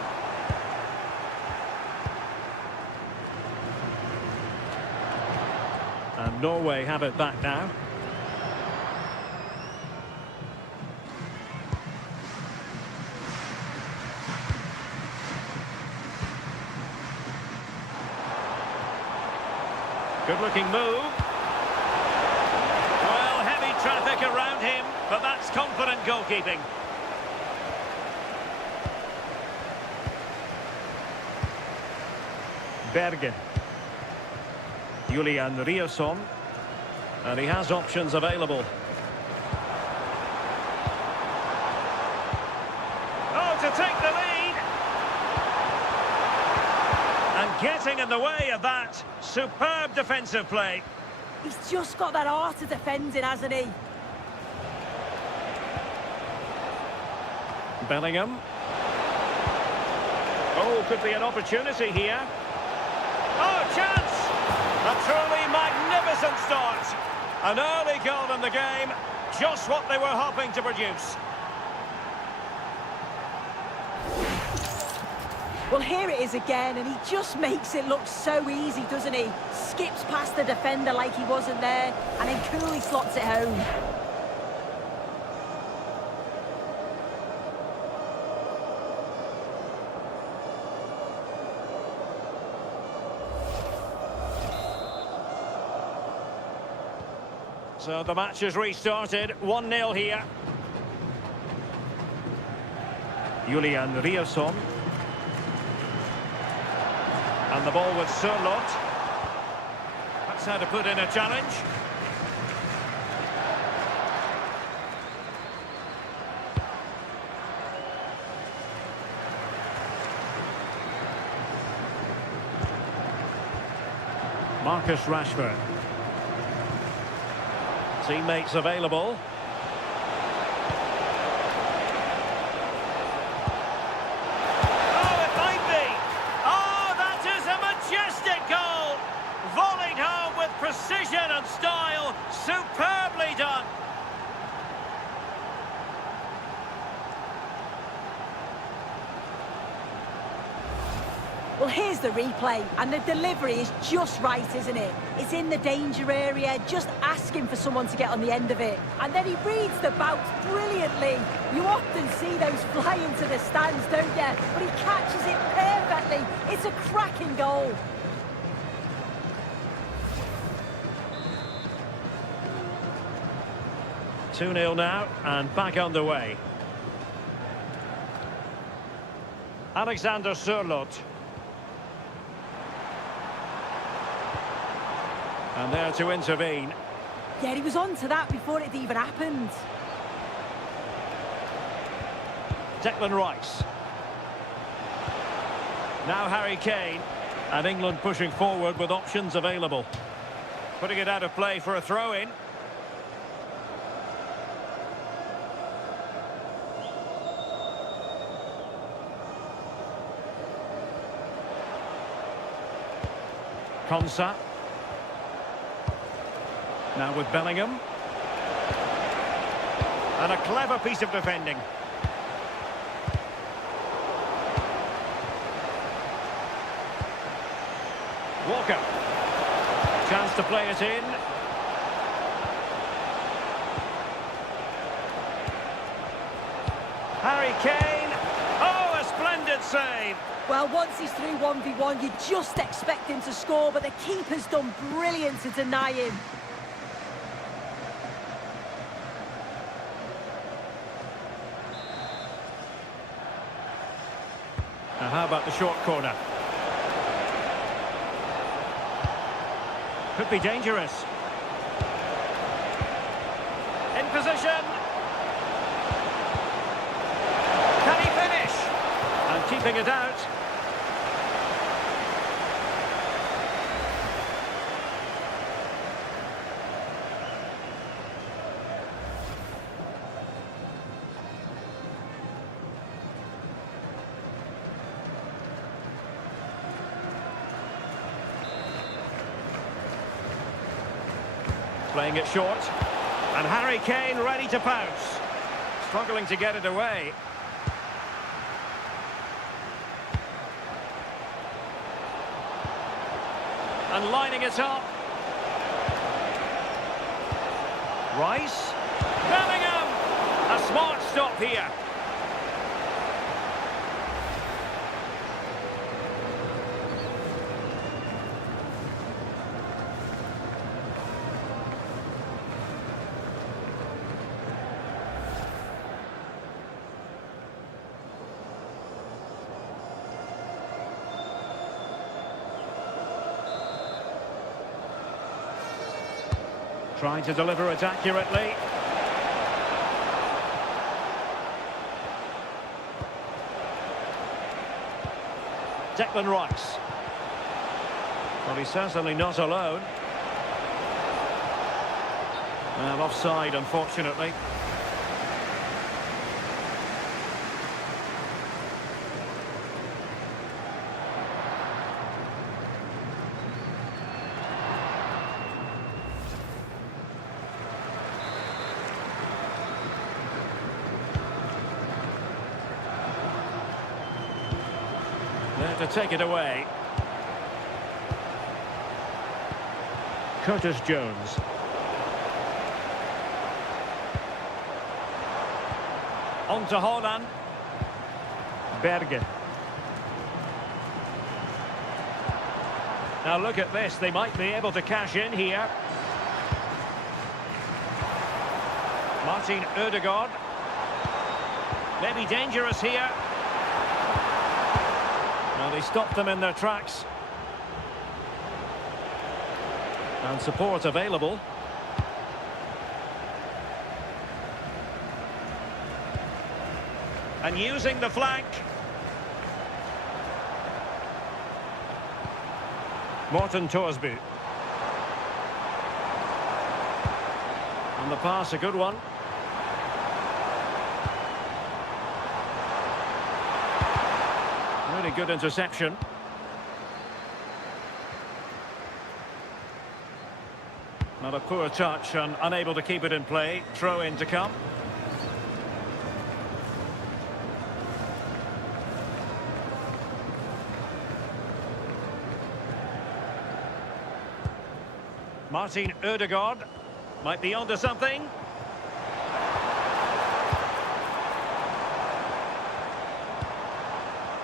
And Norway have it back now. Good-looking move. Well, heavy traffic around him, but that's confident goalkeeping. Berge. Julian Riasson. And he has options available. Oh, to take the lead! And getting in the way of that. Superb defensive play. He's just got that art of defending, hasn't he? Bellingham. Oh, could be an opportunity here. Oh, chance! A truly magnificent start. An early goal in the game. Just what they were hoping to produce. Well, here it is again, and he just makes it look so easy, doesn't he? Skips past the defender like he wasn't there, and then coolly slots it home. So the match has restarted, 1-0 here. Julian Riasson. And the ball with Sørloth. That's how to put in a challenge. Marcus Rashford. Teammates available. Oh, it might be! Oh, that is a majestic goal! Volleyed home with precision and style. Superbly done. Well, here's the replay, and the delivery is just right, isn't it? It's in the danger area, just asking for someone to get on the end of it. And then he reads the bounce brilliantly. You often see those fly into the stands, don't you? But he catches it perfectly. It's a cracking goal. Two 2-0 now, and back underway. Alexander Sørloth. And there to intervene. Yeah, he was on to that before it even happened. Declan Rice. Now Harry Kane. And England pushing forward with options available. Putting it out of play for a throw-in. Konsa. Now with Bellingham. And a clever piece of defending. Walker. Chance to play it in. Harry Kane. Oh, a splendid save. Well, once he's through 1v1, you just expect him to score, but the keeper's done brilliant to deny him. Now, how about the short corner? Could be dangerous. In position. Can he finish? And keeping it out. Playing it short. And Harry Kane ready to pounce. Struggling to get it away. And lining it up. Rice. Bellingham! A smart stop here. Trying to deliver it accurately. Declan Rice. Well, he's certainly not alone. Well, offside, unfortunately. There to take it away. Curtis Jones. On to Haaland. Berge. Now look at this, they might be able to cash in here. Martin Ødegaard. Maybe dangerous here. Well, they stopped them in their tracks. And support available. And using the flank. Morten Thorsby. And the pass, a good one. Really good interception. Not a poor touch and unable to keep it in play. Throw in to come. Martin Ødegaard might be onto something.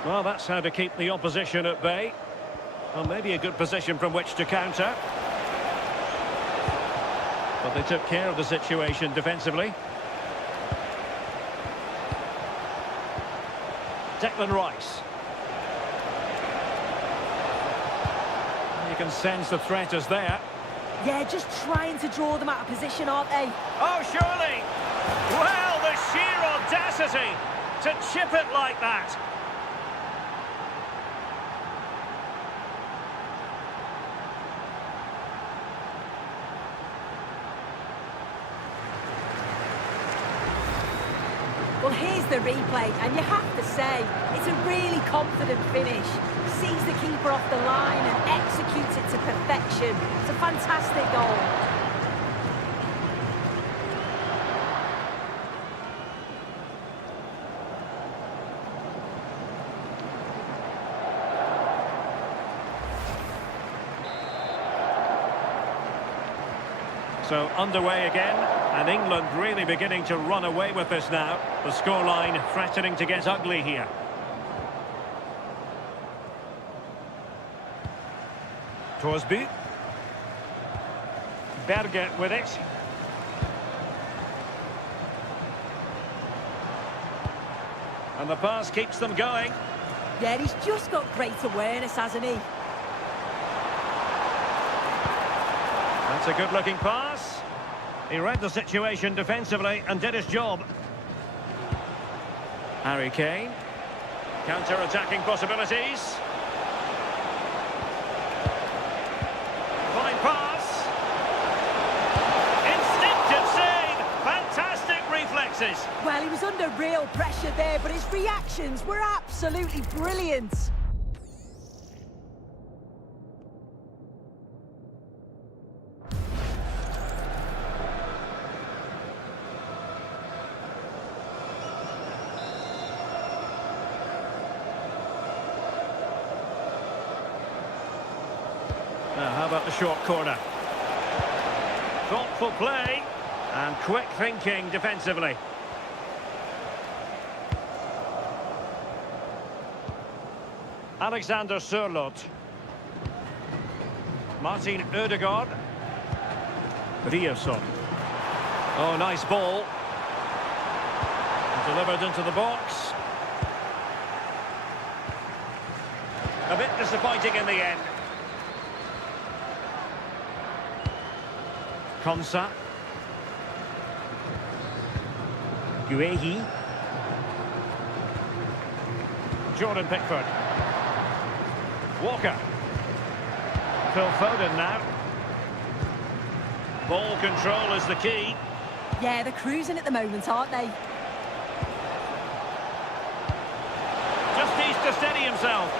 Well, that's how to keep the opposition at bay. Well, maybe a good position from which to counter. But they took care of the situation defensively. Declan Rice. You can sense the threat is there. Yeah, just trying to draw them out of position, aren't they? Oh, surely! Well, the sheer audacity to chip it like that. Well, here's the replay, and you have to say, it's a really confident finish. Sees the keeper off the line and executes it to perfection. It's a fantastic goal. So underway again, and England really beginning to run away with this now. The scoreline threatening to get ugly here. Torsby. Berge with it. And the pass keeps them going. Yeah, he's just got great awareness, hasn't he? That's a good-looking pass. He read the situation defensively and did his job. Harry Kane. Counter-attacking possibilities. Fine pass. Instinctive save. Fantastic reflexes. Well, he was under real pressure there, but his reactions were absolutely brilliant. Now, how about the short corner? Thoughtful play and quick thinking defensively. Alexander Sørloth. Martin Ødegaard. Ryerson. Oh, nice ball. Delivered into the box. A bit disappointing in the end. Konsa. Guehi. Jordan Pickford. Walker. Phil Foden now. Ball control is the key. Yeah, they're cruising at the moment, aren't they? Just needs to steady himself.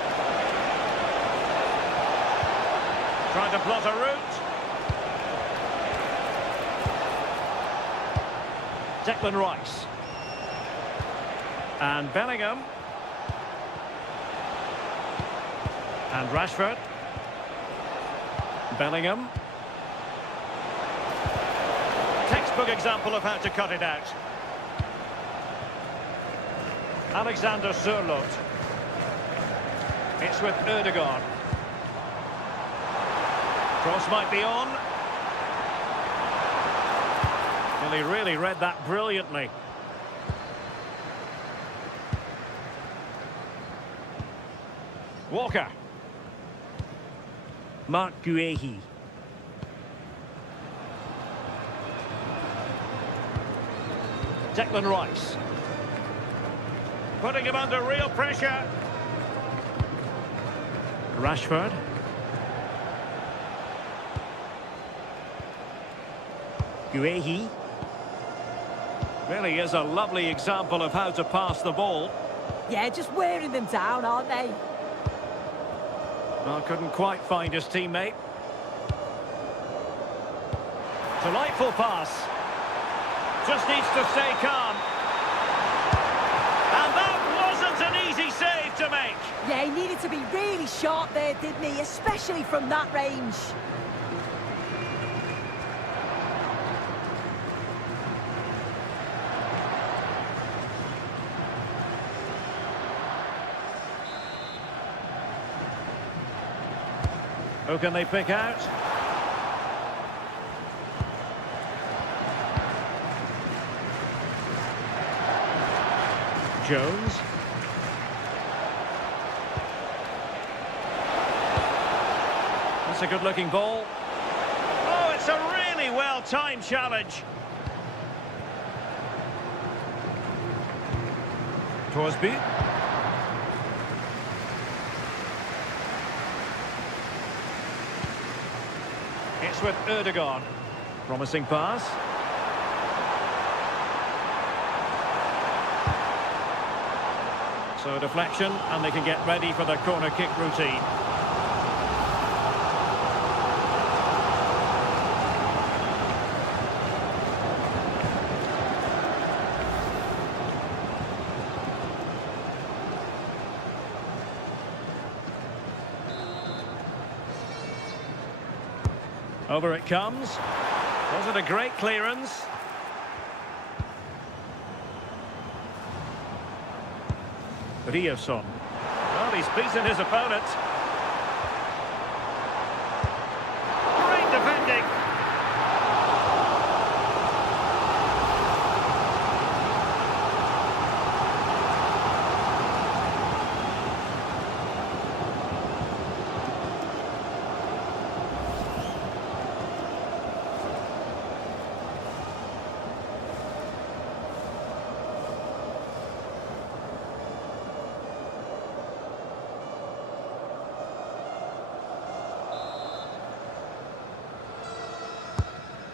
Trying to plot a route. Declan Rice. And Bellingham. And Rashford. Bellingham. Textbook example of how to cut it out. Alexander Sørloth. It's with Ødegaard. Cross might be on. Well, he really read that brilliantly. Walker. Mark Guehi. Declan Rice. Putting him under real pressure. Rashford. Guehi. Really is a lovely example of how to pass the ball. Yeah, just wearing them down, aren't they? Well, couldn't quite find his teammate. Delightful pass. Just needs to stay calm. And that wasn't an easy save to make. Yeah, he needed to be really sharp there, didn't he? Especially from that range. Who can they pick out? Jones. That's a good-looking ball. Oh, it's a really well-timed challenge. Torsby. It's with Ødegaard. Promising pass. So deflection, and they can get ready for the corner kick routine. Over it comes. Was it a great clearance? Ryerson. Well, he's beaten his opponent. Great defending.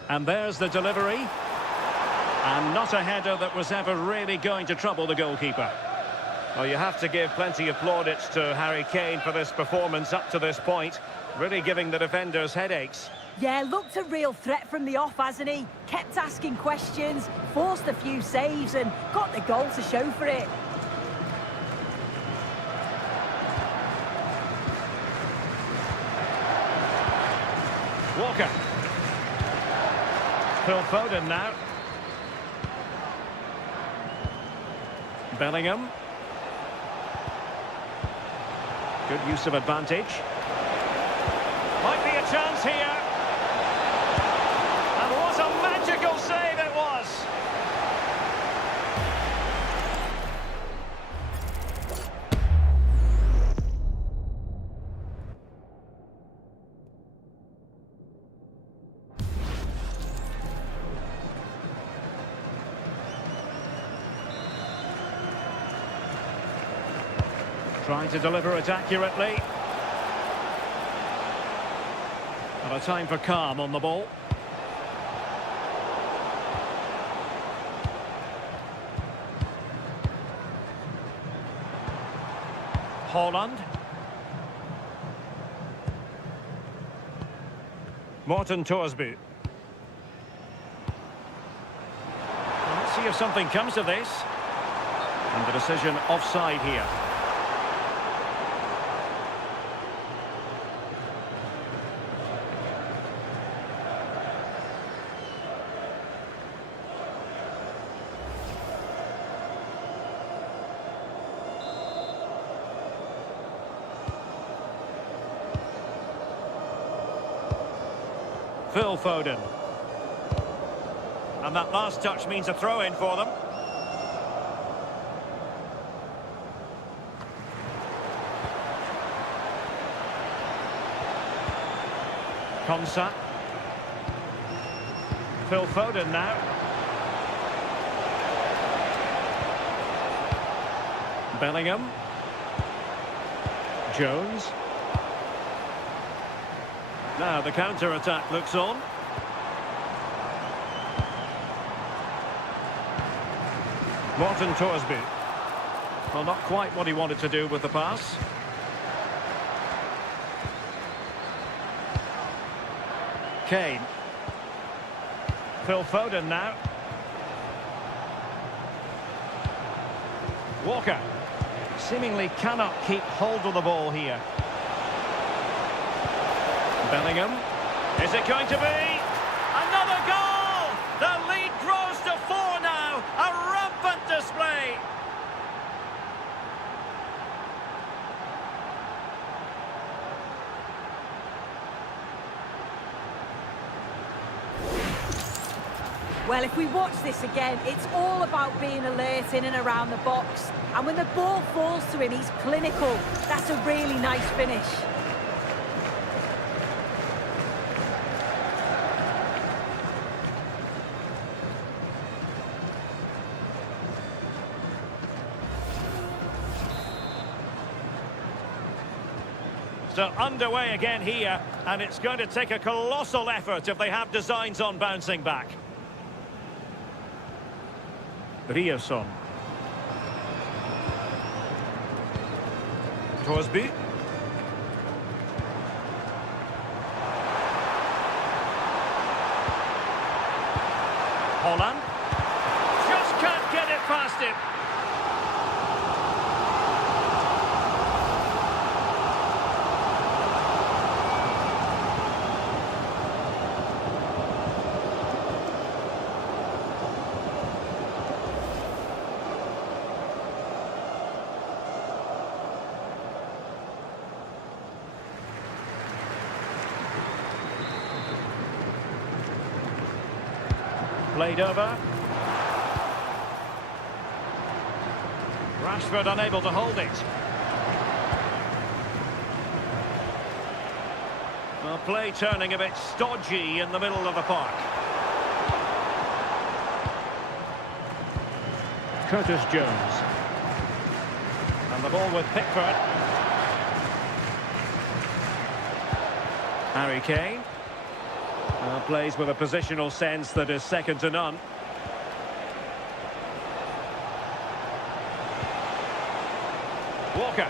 And there's the delivery. And not a header that was ever really going to trouble the goalkeeper. Well, you have to give plenty of plaudits to Harry Kane for this performance up to this point. Really giving the defenders headaches. Yeah, looked a real threat from the off, hasn't he? Kept asking questions, forced a few saves and got the goal to show for it. Walker. Phil Foden now. Bellingham. Good use of advantage. Might be a chance here. And what a magical save it was. Trying to deliver it accurately. And a time for calm on the ball. Haaland. Morten Torsby. Let's see if something comes of this. And the decision offside here. Phil Foden. And that last touch means a throw-in for them. Konsa. Phil Foden now. Bellingham. Jones. Now the counter-attack looks on. Morten Torsby. Well, not quite what he wanted to do with the pass. Kane. Phil Foden now. Walker. Seemingly cannot keep hold of the ball here. Bellingham. Is it going to be? Another goal! The lead grows to 4 now. A rampant display. Well, if we watch this again, it's all about being alert in and around the box. And when the ball falls to him, he's clinical. That's a really nice finish. So underway again here, and it's going to take a colossal effort if they have designs on bouncing back. Ryerson. Torsby. Holland. Just can't get it past him. Played over. Rashford unable to hold it. Well, play turning a bit stodgy in the middle of the park. Curtis Jones. And the ball with Pickford. Harry Kane. Plays with a positional sense that is second to none. Walker.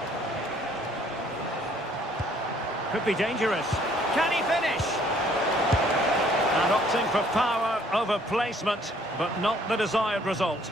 Could be dangerous. Can he finish? And opting for power over placement, but not the desired result.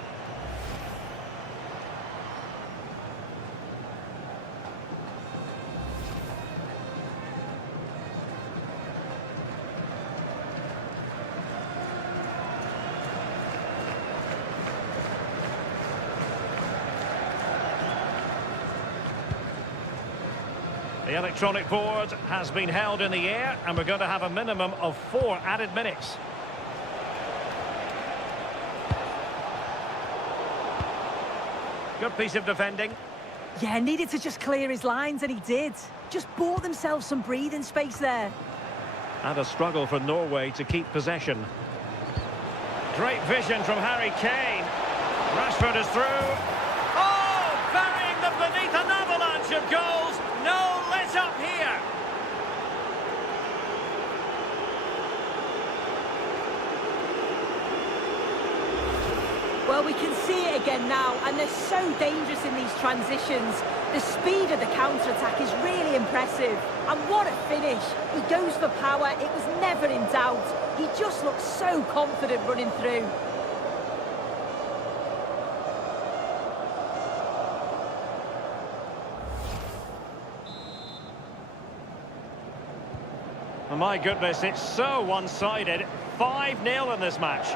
The electronic board has been held in the air, and we're going to have a minimum of 4 added minutes. Good piece of defending. Yeah, needed to just clear his lines, and he did. Just bought themselves some breathing space there. And a struggle for Norway to keep possession. Great vision from Harry Kane. Rashford is through. Oh, burying them beneath an avalanche of goals. No let up here. Well, we can see it again now, and they're so dangerous in these transitions. The speed of the counter-attack is really impressive. And what a finish. He goes for power. It was never in doubt. He just looks so confident running through. Oh, my goodness, it's so one-sided. 5-0 in this match.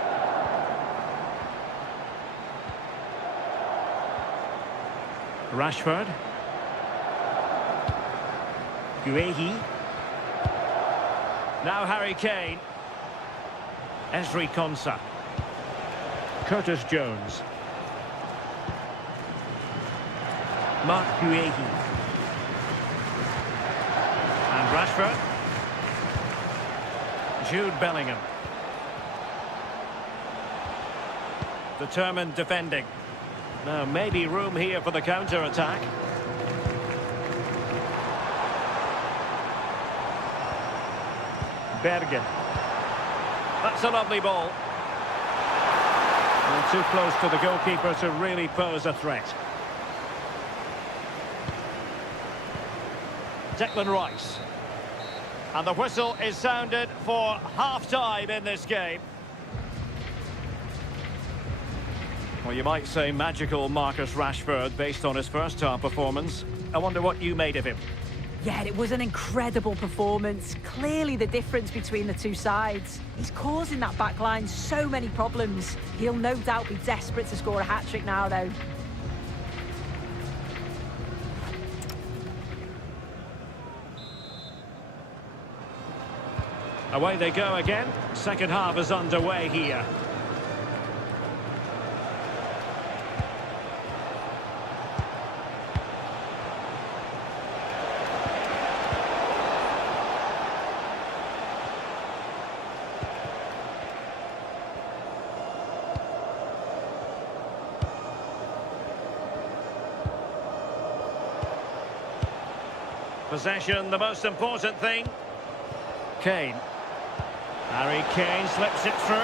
Rashford. Guehi. Now Harry Kane. Ezri Konsa. Curtis Jones. Marc Guehi. And Rashford. Jude Bellingham. Determined defending. Now maybe room here for the counter-attack. Bergen. That's a lovely ball. And too close to the goalkeeper to really pose a threat. Declan Rice. And the whistle is sounded for half-time in this game. Well, you might say magical Marcus Rashford based on his first-half performance. I wonder what you made of him. Yeah, it was an incredible performance. Clearly the difference between the two sides. He's causing that back line so many problems. He'll no doubt be desperate to score a hat-trick now, though. Away they go again. Second half is underway here. Possession, the most important thing. Kane. Harry Kane slips it through.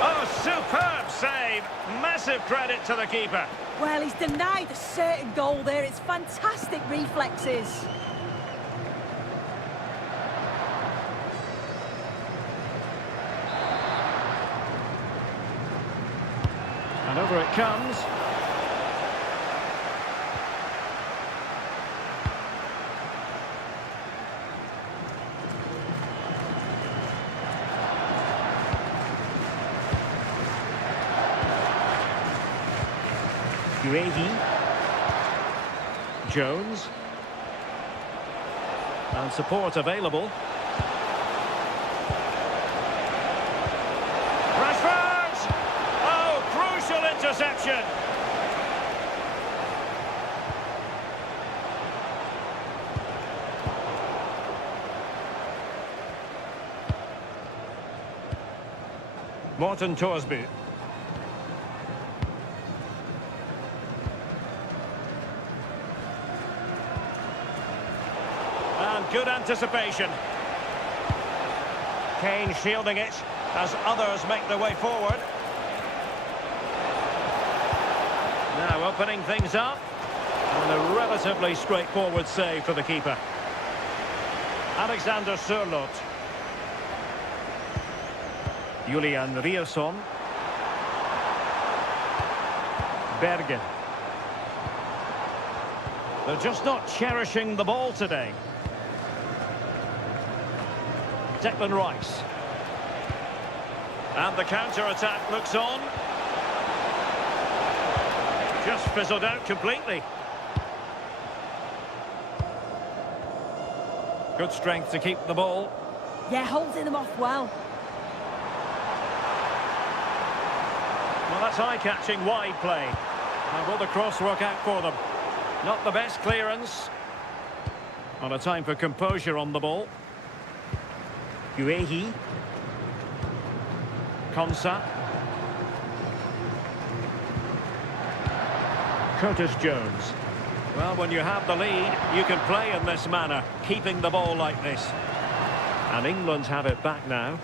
Oh, superb save. Massive credit to the keeper. Well, he's denied a certain goal there. It's fantastic reflexes. And over it comes. Guehi. Jones. And support available. Rashford! Oh, crucial interception. Morten Thorsby. And good anticipation. Kane shielding it as others make their way forward. Now opening things up. And a relatively straightforward save for the keeper. Alexander Sørloth. Julian Ryerson. Berge. They're just not cherishing the ball today. Declan Rice. And the counter-attack looks on. Just fizzled out completely. Good strength to keep the ball. Yeah, holding them off well. Well, that's eye-catching wide play. Now, will the cross work out for them? Not the best clearance. On a time for composure on the ball. Guehi. Konsa. Curtis Jones. Well, when you have the lead, you can play in this manner, keeping the ball like this. And England have it back now.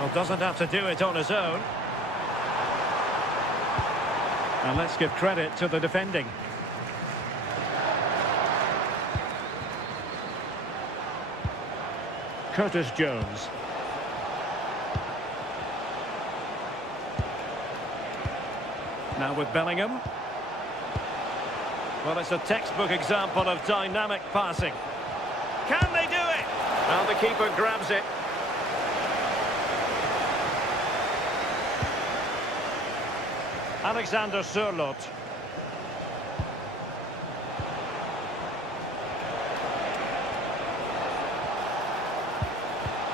Well, doesn't have to do it on his own. And let's give credit to the defending. Curtis Jones. Now with Bellingham. Well, it's a textbook example of dynamic passing. Can they do it? And the keeper grabs it. Alexander Sørloth.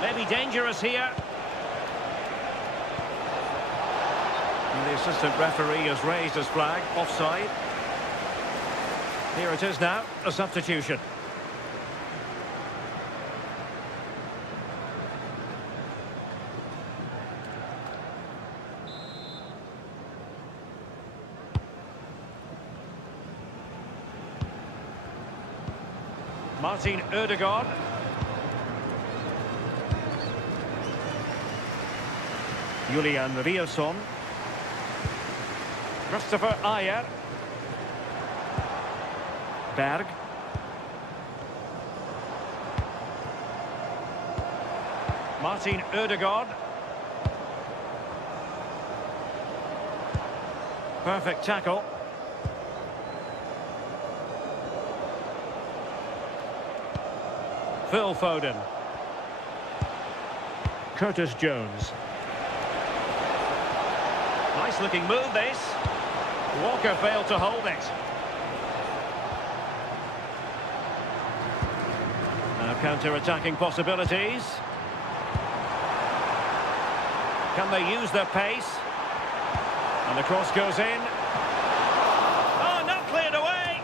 Maybe dangerous here. And the assistant referee has raised his flag, offside. Here it is now, a substitution. Martin Ødegaard. Julian Ryerson. Christopher Ajer. Berg. Martin Ødegaard. Perfect tackle. Phil Foden. Curtis Jones. Nice looking move this. Walker failed to hold it. Now counter-attacking possibilities. Can they use their pace? And the cross goes in. Oh, not cleared away.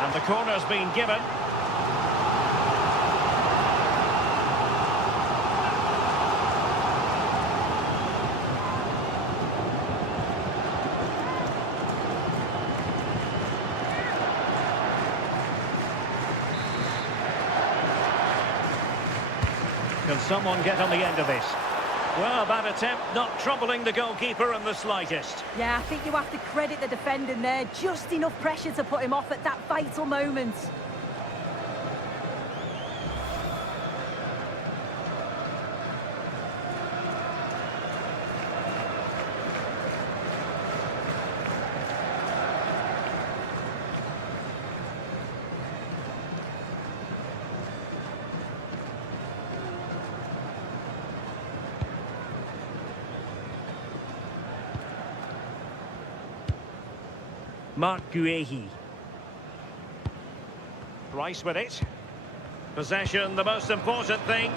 And the corner's been given. Can someone get on the end of this? Well, that attempt not troubling the goalkeeper in the slightest. Yeah, I think you have to credit the defending there. Just enough pressure to put him off at that vital moment. Marc Guéhi. Rice with it. Possession, the most important thing.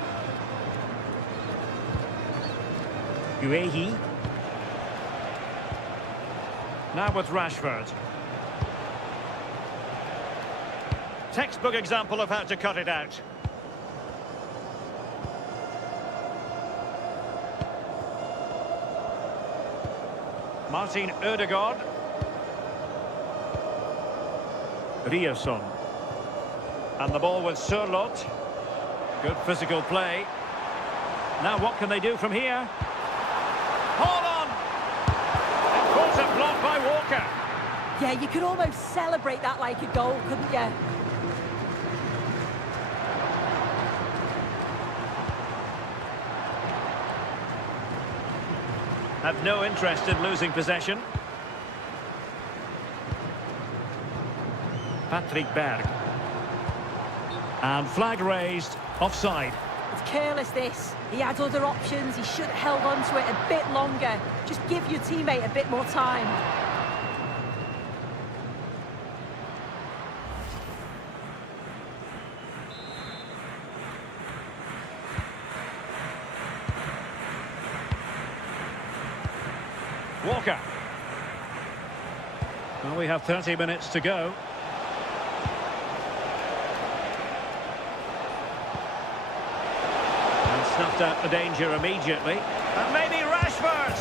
Guéhi. Now with Rashford. Textbook example of how to cut it out. Martin Ødegaard. Ryerson. And the ball with Sørloth. Good physical play. Now what can they do from here? Hold on! Important block by Walker. Yeah, you could almost celebrate that like a goal, couldn't you? Have no interest in losing possession. Patrick Berg. And flag raised, offside. It's careless, this. He had other options. He should have held on to it a bit longer. Just give your teammate a bit more time. Walker. Well, we have 30 minutes to go. Snuffed out the danger immediately. And maybe Rashford!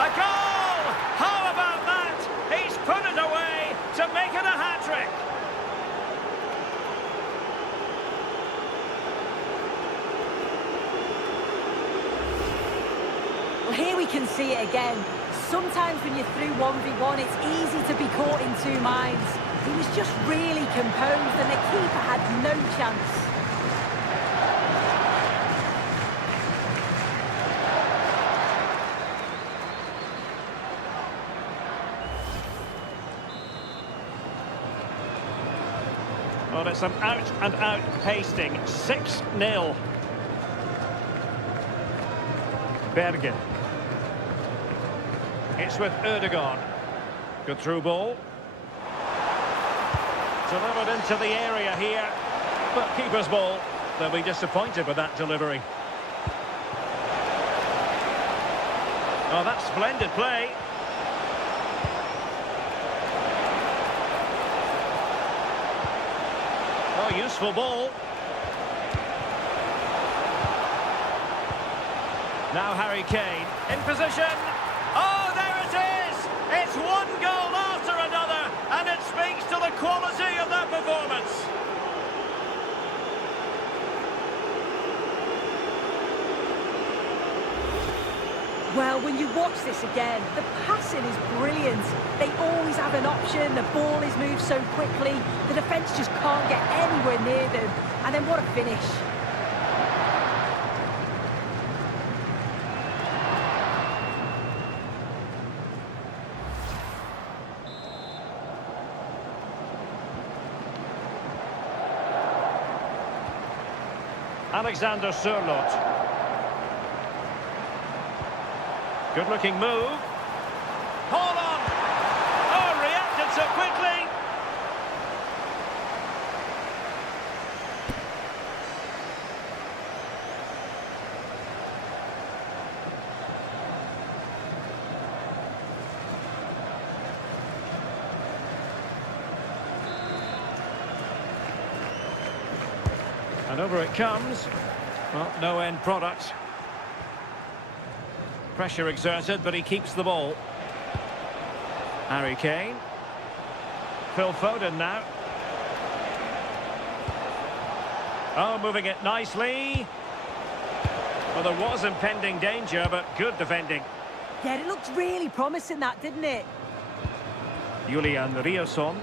A goal! How about that? He's put it away to make it a hat-trick. Well, here we can see it again. Sometimes when you're through 1v1, it's easy to be caught in two minds. He was just really composed and the keeper had no chance. Well, it's an out-and-out pasting. 6-0. Bergen. It's with Ødegaard. Good through ball. Delivered into the area here. But keeper's ball. They'll be disappointed with that delivery. Oh, that's splendid play. Oh, useful ball. Now Harry Kane in position. Oh, there it is! It's one goal after another, and it speaks to the quality of that performance. Well, when you watch this again, the passing is brilliant. They always have an option, the ball is moved so quickly, the defence just can't get anywhere near them. And then what a finish. Alexander Sørloth. Good-looking move. Hold on! Oh, reacted so quickly! And over it comes. Well, no end product. Pressure exerted, but he keeps the ball. Harry Kane. Phil Foden now. Oh, moving it nicely. Well, there was impending danger, but good defending. Yeah, it looked really promising, that, didn't it? Julian Riasson.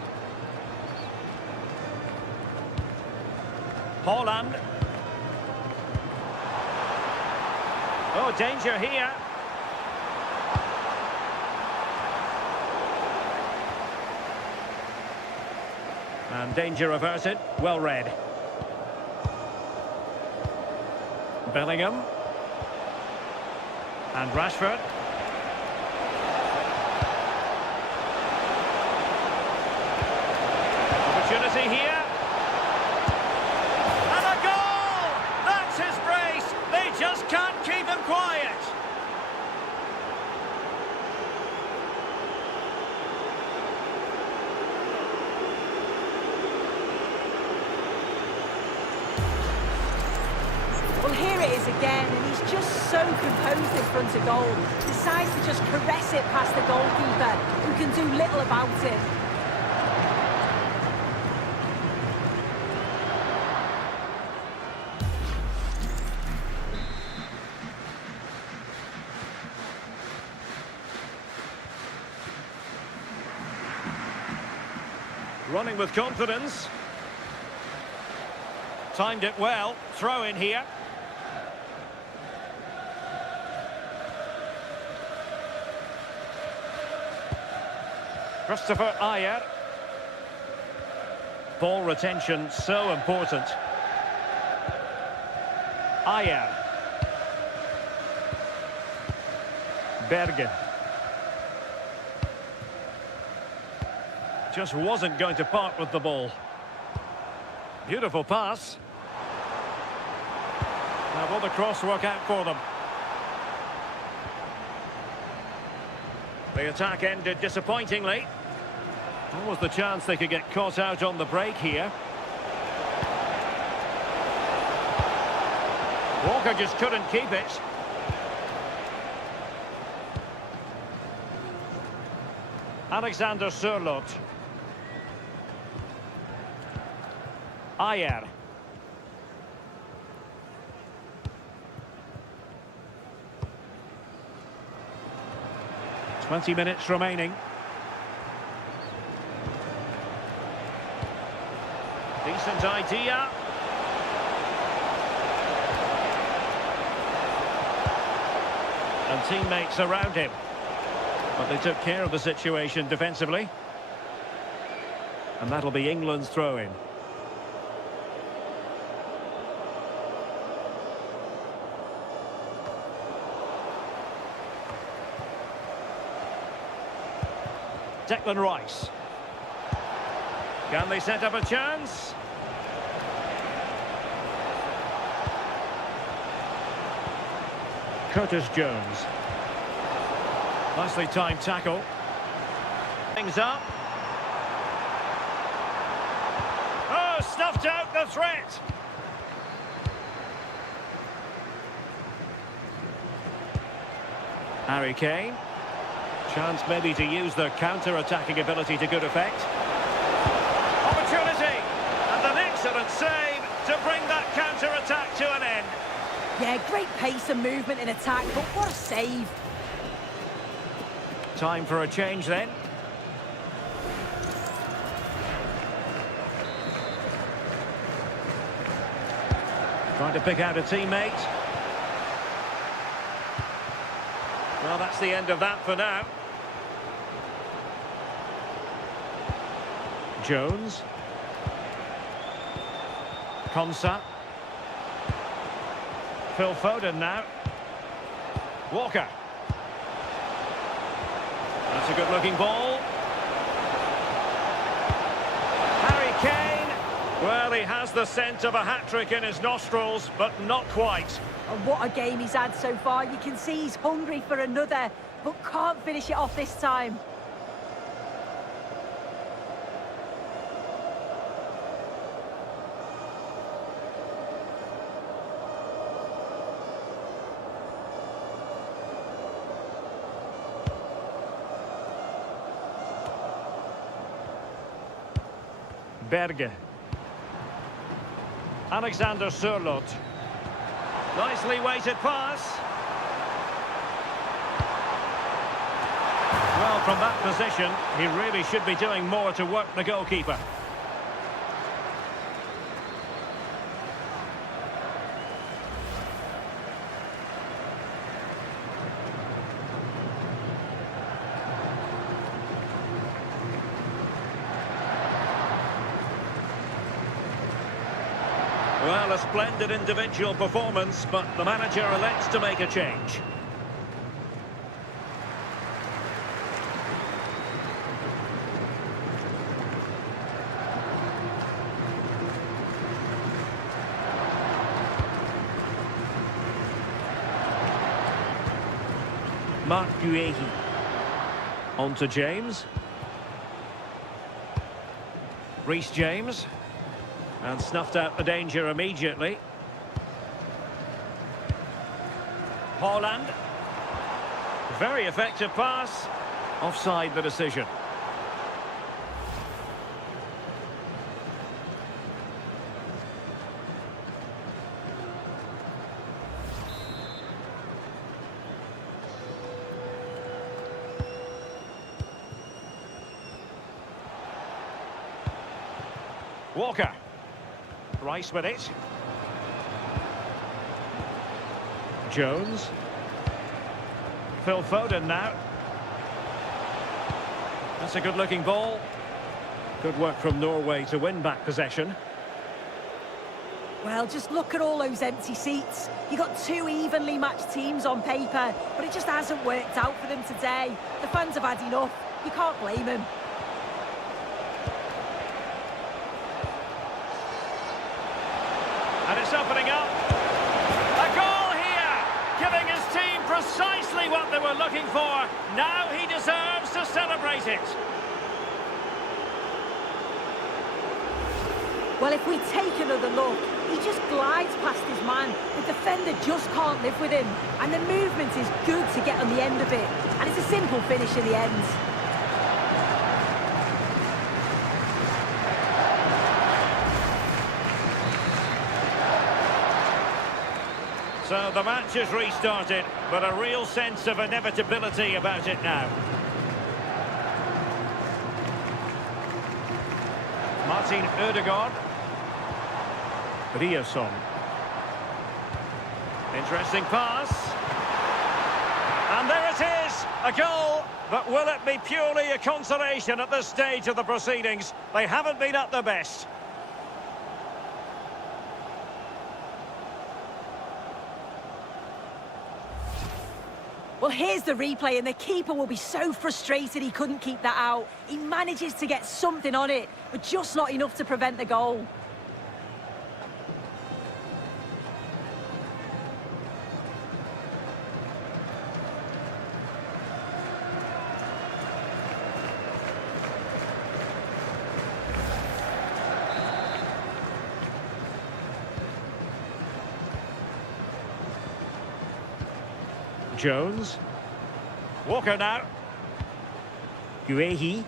Haaland. Oh, danger here. And danger averted. Well read. Bellingham. And Rashford. Opportunity here. And a goal! That's his brace. They just can't keep him quiet. Well, here it is again, and he's just so composed in front of goal. Decides to just caress it past the goalkeeper, who can do little about it. Running with confidence. Timed it well. Throw in here. Christopher Ajer. Ball retention so important. Ajer. Bergen. Just wasn't going to part with the ball. Beautiful pass. Now will the cross work out for them? The attack ended disappointingly. What was the chance they could get caught out on the break here? Walker just couldn't keep it. Alexander Sørloth. Ajer. Twenty minutes remaining. Decent idea. And teammates around him. But they took care of the situation defensively. And that'll be England's throw-in. Declan Rice. Can they set up a chance? Curtis Jones. Nicely timed tackle. Things up. Oh, snuffed out the threat. Harry Kane. Chance maybe to use their counter-attacking ability to good effect. Opportunity! And an excellent save to bring that counter-attack to an end. Yeah, great pace and movement in attack, but what a save. Time for a change then. Trying to pick out a teammate. Well, that's the end of that for now. Jones. Konsa. Phil Foden now. Walker. That's a good-looking ball. Harry Kane. Well, he has the scent of a hat-trick in his nostrils, but not quite. And what a game he's had so far. You can see he's hungry for another, but can't finish it off this time. Berge. Alexander Sørloth. Nicely weighted pass. Well, from that position, he really should be doing more to work the goalkeeper. Well, a splendid individual performance, but the manager elects to make a change. Marc Guéhi. On to James. Reece James. And snuffed out the danger immediately. Haaland. Very effective pass. Offside the decision. Walker. Rice with it. Jones. Phil Foden now. That's a good-looking ball. Good work from Norway to win back possession. Well, just look at all those empty seats. You got two evenly matched teams on paper, but it just hasn't worked out for them today. The fans have had enough. You can't blame them. And it's opening up. A goal here, giving his team precisely what they were looking for. Now he deserves to celebrate it. Well, if we take another look, he just glides past his man. The defender just can't live with him. And the movement is good to get on the end of it. And it's a simple finish in the end. So the match has restarted, but a real sense of inevitability about it now. Martin Ødegaard. Ryerson. Interesting pass. And there it is, a goal. But will it be purely a consolation at this stage of the proceedings? They haven't been at their best. Well, here's the replay, and the keeper will be so frustrated he couldn't keep that out. He manages to get something on it, but just not enough to prevent the goal. Jones. Walker now. Guéhi.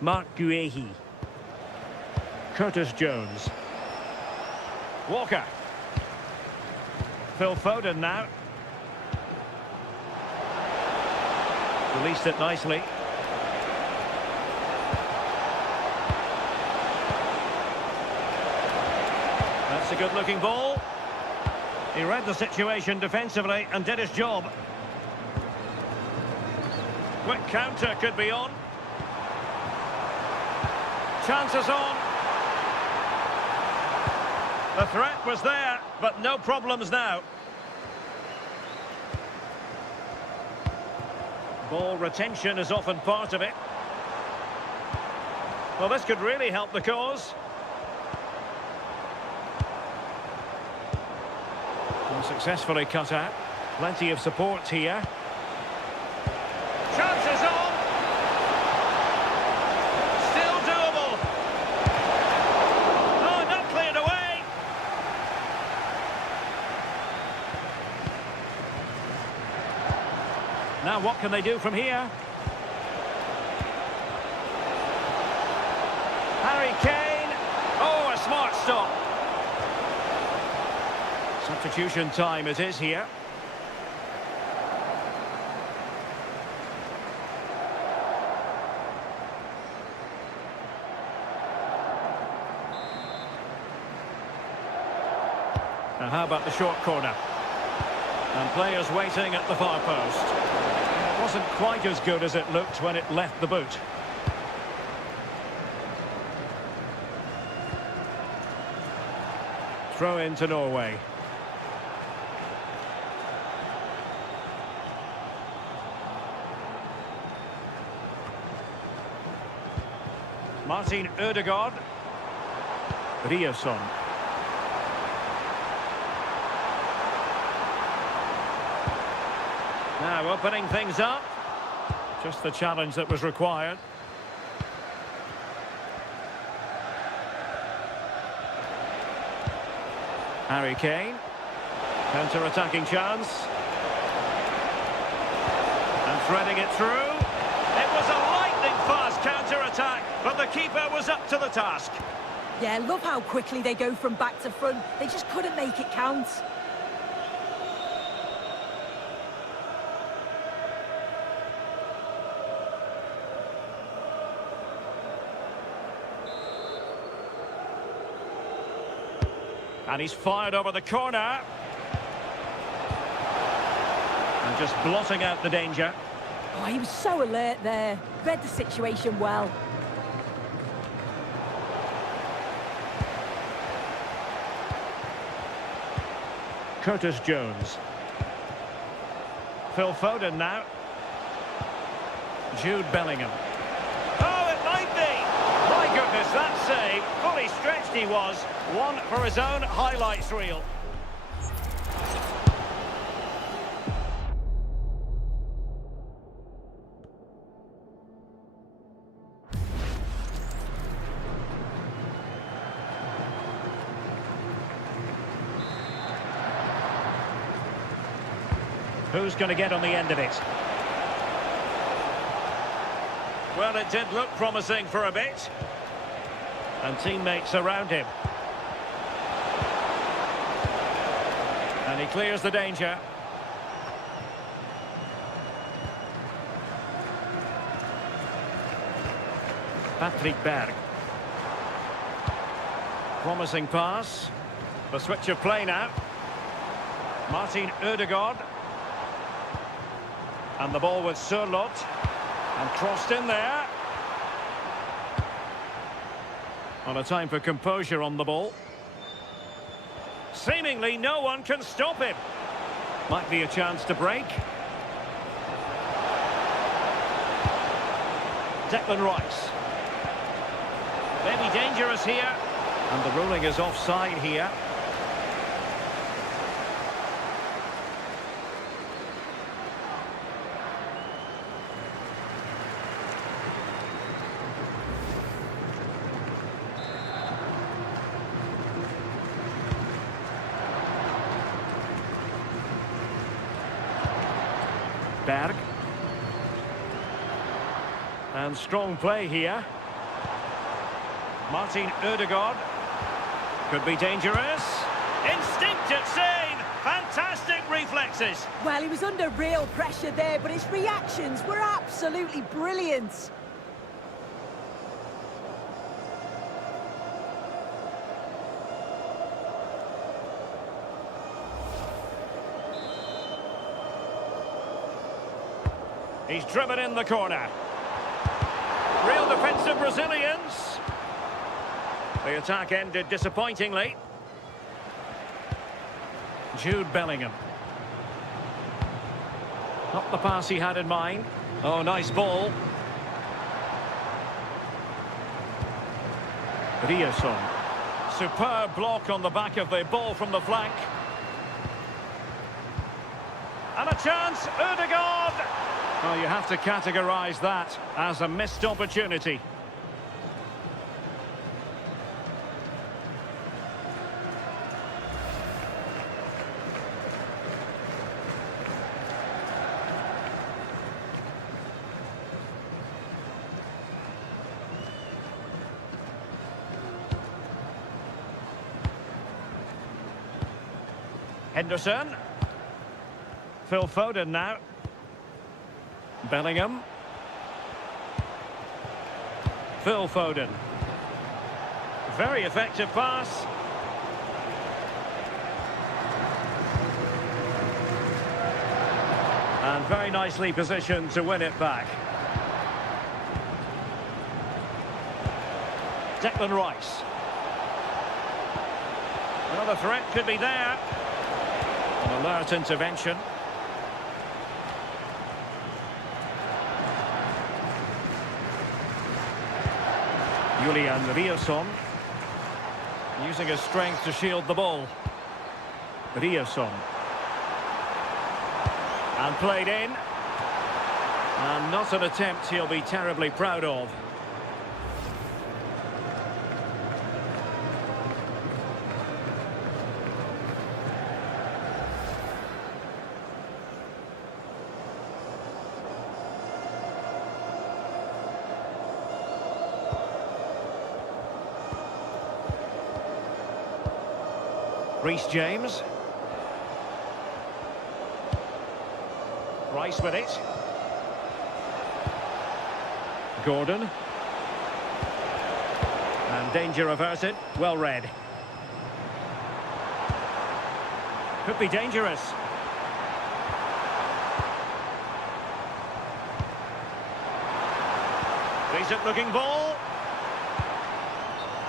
Marc Guéhi. Curtis Jones. Walker. Phil Foden now. Released it nicely. That's a good-looking ball. He read the situation defensively and did his job. Quick counter could be on. Chances on. The threat was there, but no problems now. Ball retention is often part of it. Well, this could really help the cause. Successfully cut out. Plenty of support here. Chances on. Still doable. Oh, not cleared away. Now what can they do from here? Harry Kane. Oh, a smart stop. Substitution time it is here. Now how about the short corner? And players waiting at the far post. It wasn't quite as good as it looked when it left the boot. Throw into Norway. Martin Ødegaard. Ryerson. Now opening things up. Just the challenge that was required. Harry Kane. Counter-attacking chance. And threading it through. It was a lightning-fast counter-attack, but the keeper was up to the task. Yeah, love how quickly they go from back to front. They just couldn't make it count. And he's fired over the corner. And just blotting out the danger. Oh, he was so alert there. Read the situation well. Curtis Jones. Phil Foden now. Jude Bellingham. Oh, it might be! My goodness, that save. Fully stretched he was. One for his own highlights reel. Who's going to get on the end of it? Well, it did look promising for a bit. And teammates around him. And he clears the danger. Patrick Berg. Promising pass. The switch of play now. Martin Ødegaard. And the ball with Sørloth. And crossed in there. On a time for composure on the ball. Seemingly no one can stop him. Might be a chance to break. Declan Rice. Maybe dangerous here. And the ruling is offside here. Berg. And strong play here. Martin Ødegaard. Could be dangerous. Instinctive save. Fantastic reflexes. Well, he was under real pressure there, but his reactions were absolutely brilliant. He's driven in the corner. Real defensive Brazilians. The attack ended disappointingly. Jude Bellingham. Not the pass he had in mind. Oh, nice ball. Ryerson. Superb block on the back of the ball from the flank. And a chance, Ødegaard! Well, you have to categorise that as a missed opportunity. Henderson. Phil Foden now. Bellingham. Phil Foden. Very effective pass. And very nicely positioned to win it back. Declan Rice. Another threat could be there. An alert intervention. Julian Riosson. Using his strength to shield the ball. Riosson. And played in. And not an attempt he'll be terribly proud of. Reece James. Rice with it. Gordon. And danger averted. Well read. Could be dangerous. Decent looking ball.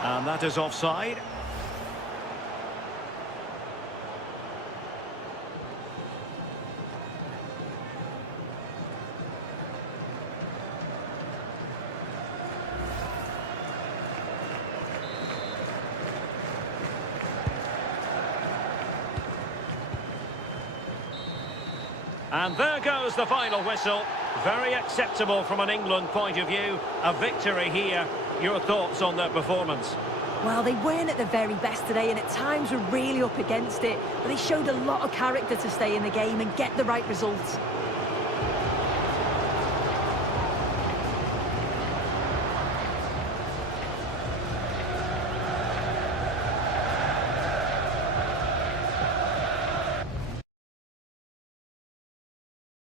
And that is offside. And there goes the final whistle. Very acceptable from an England point of view. A victory here. Your thoughts on their performance? Well, they weren't at the very best today and at times were really up against it. But they showed a lot of character to stay in the game and get the right results.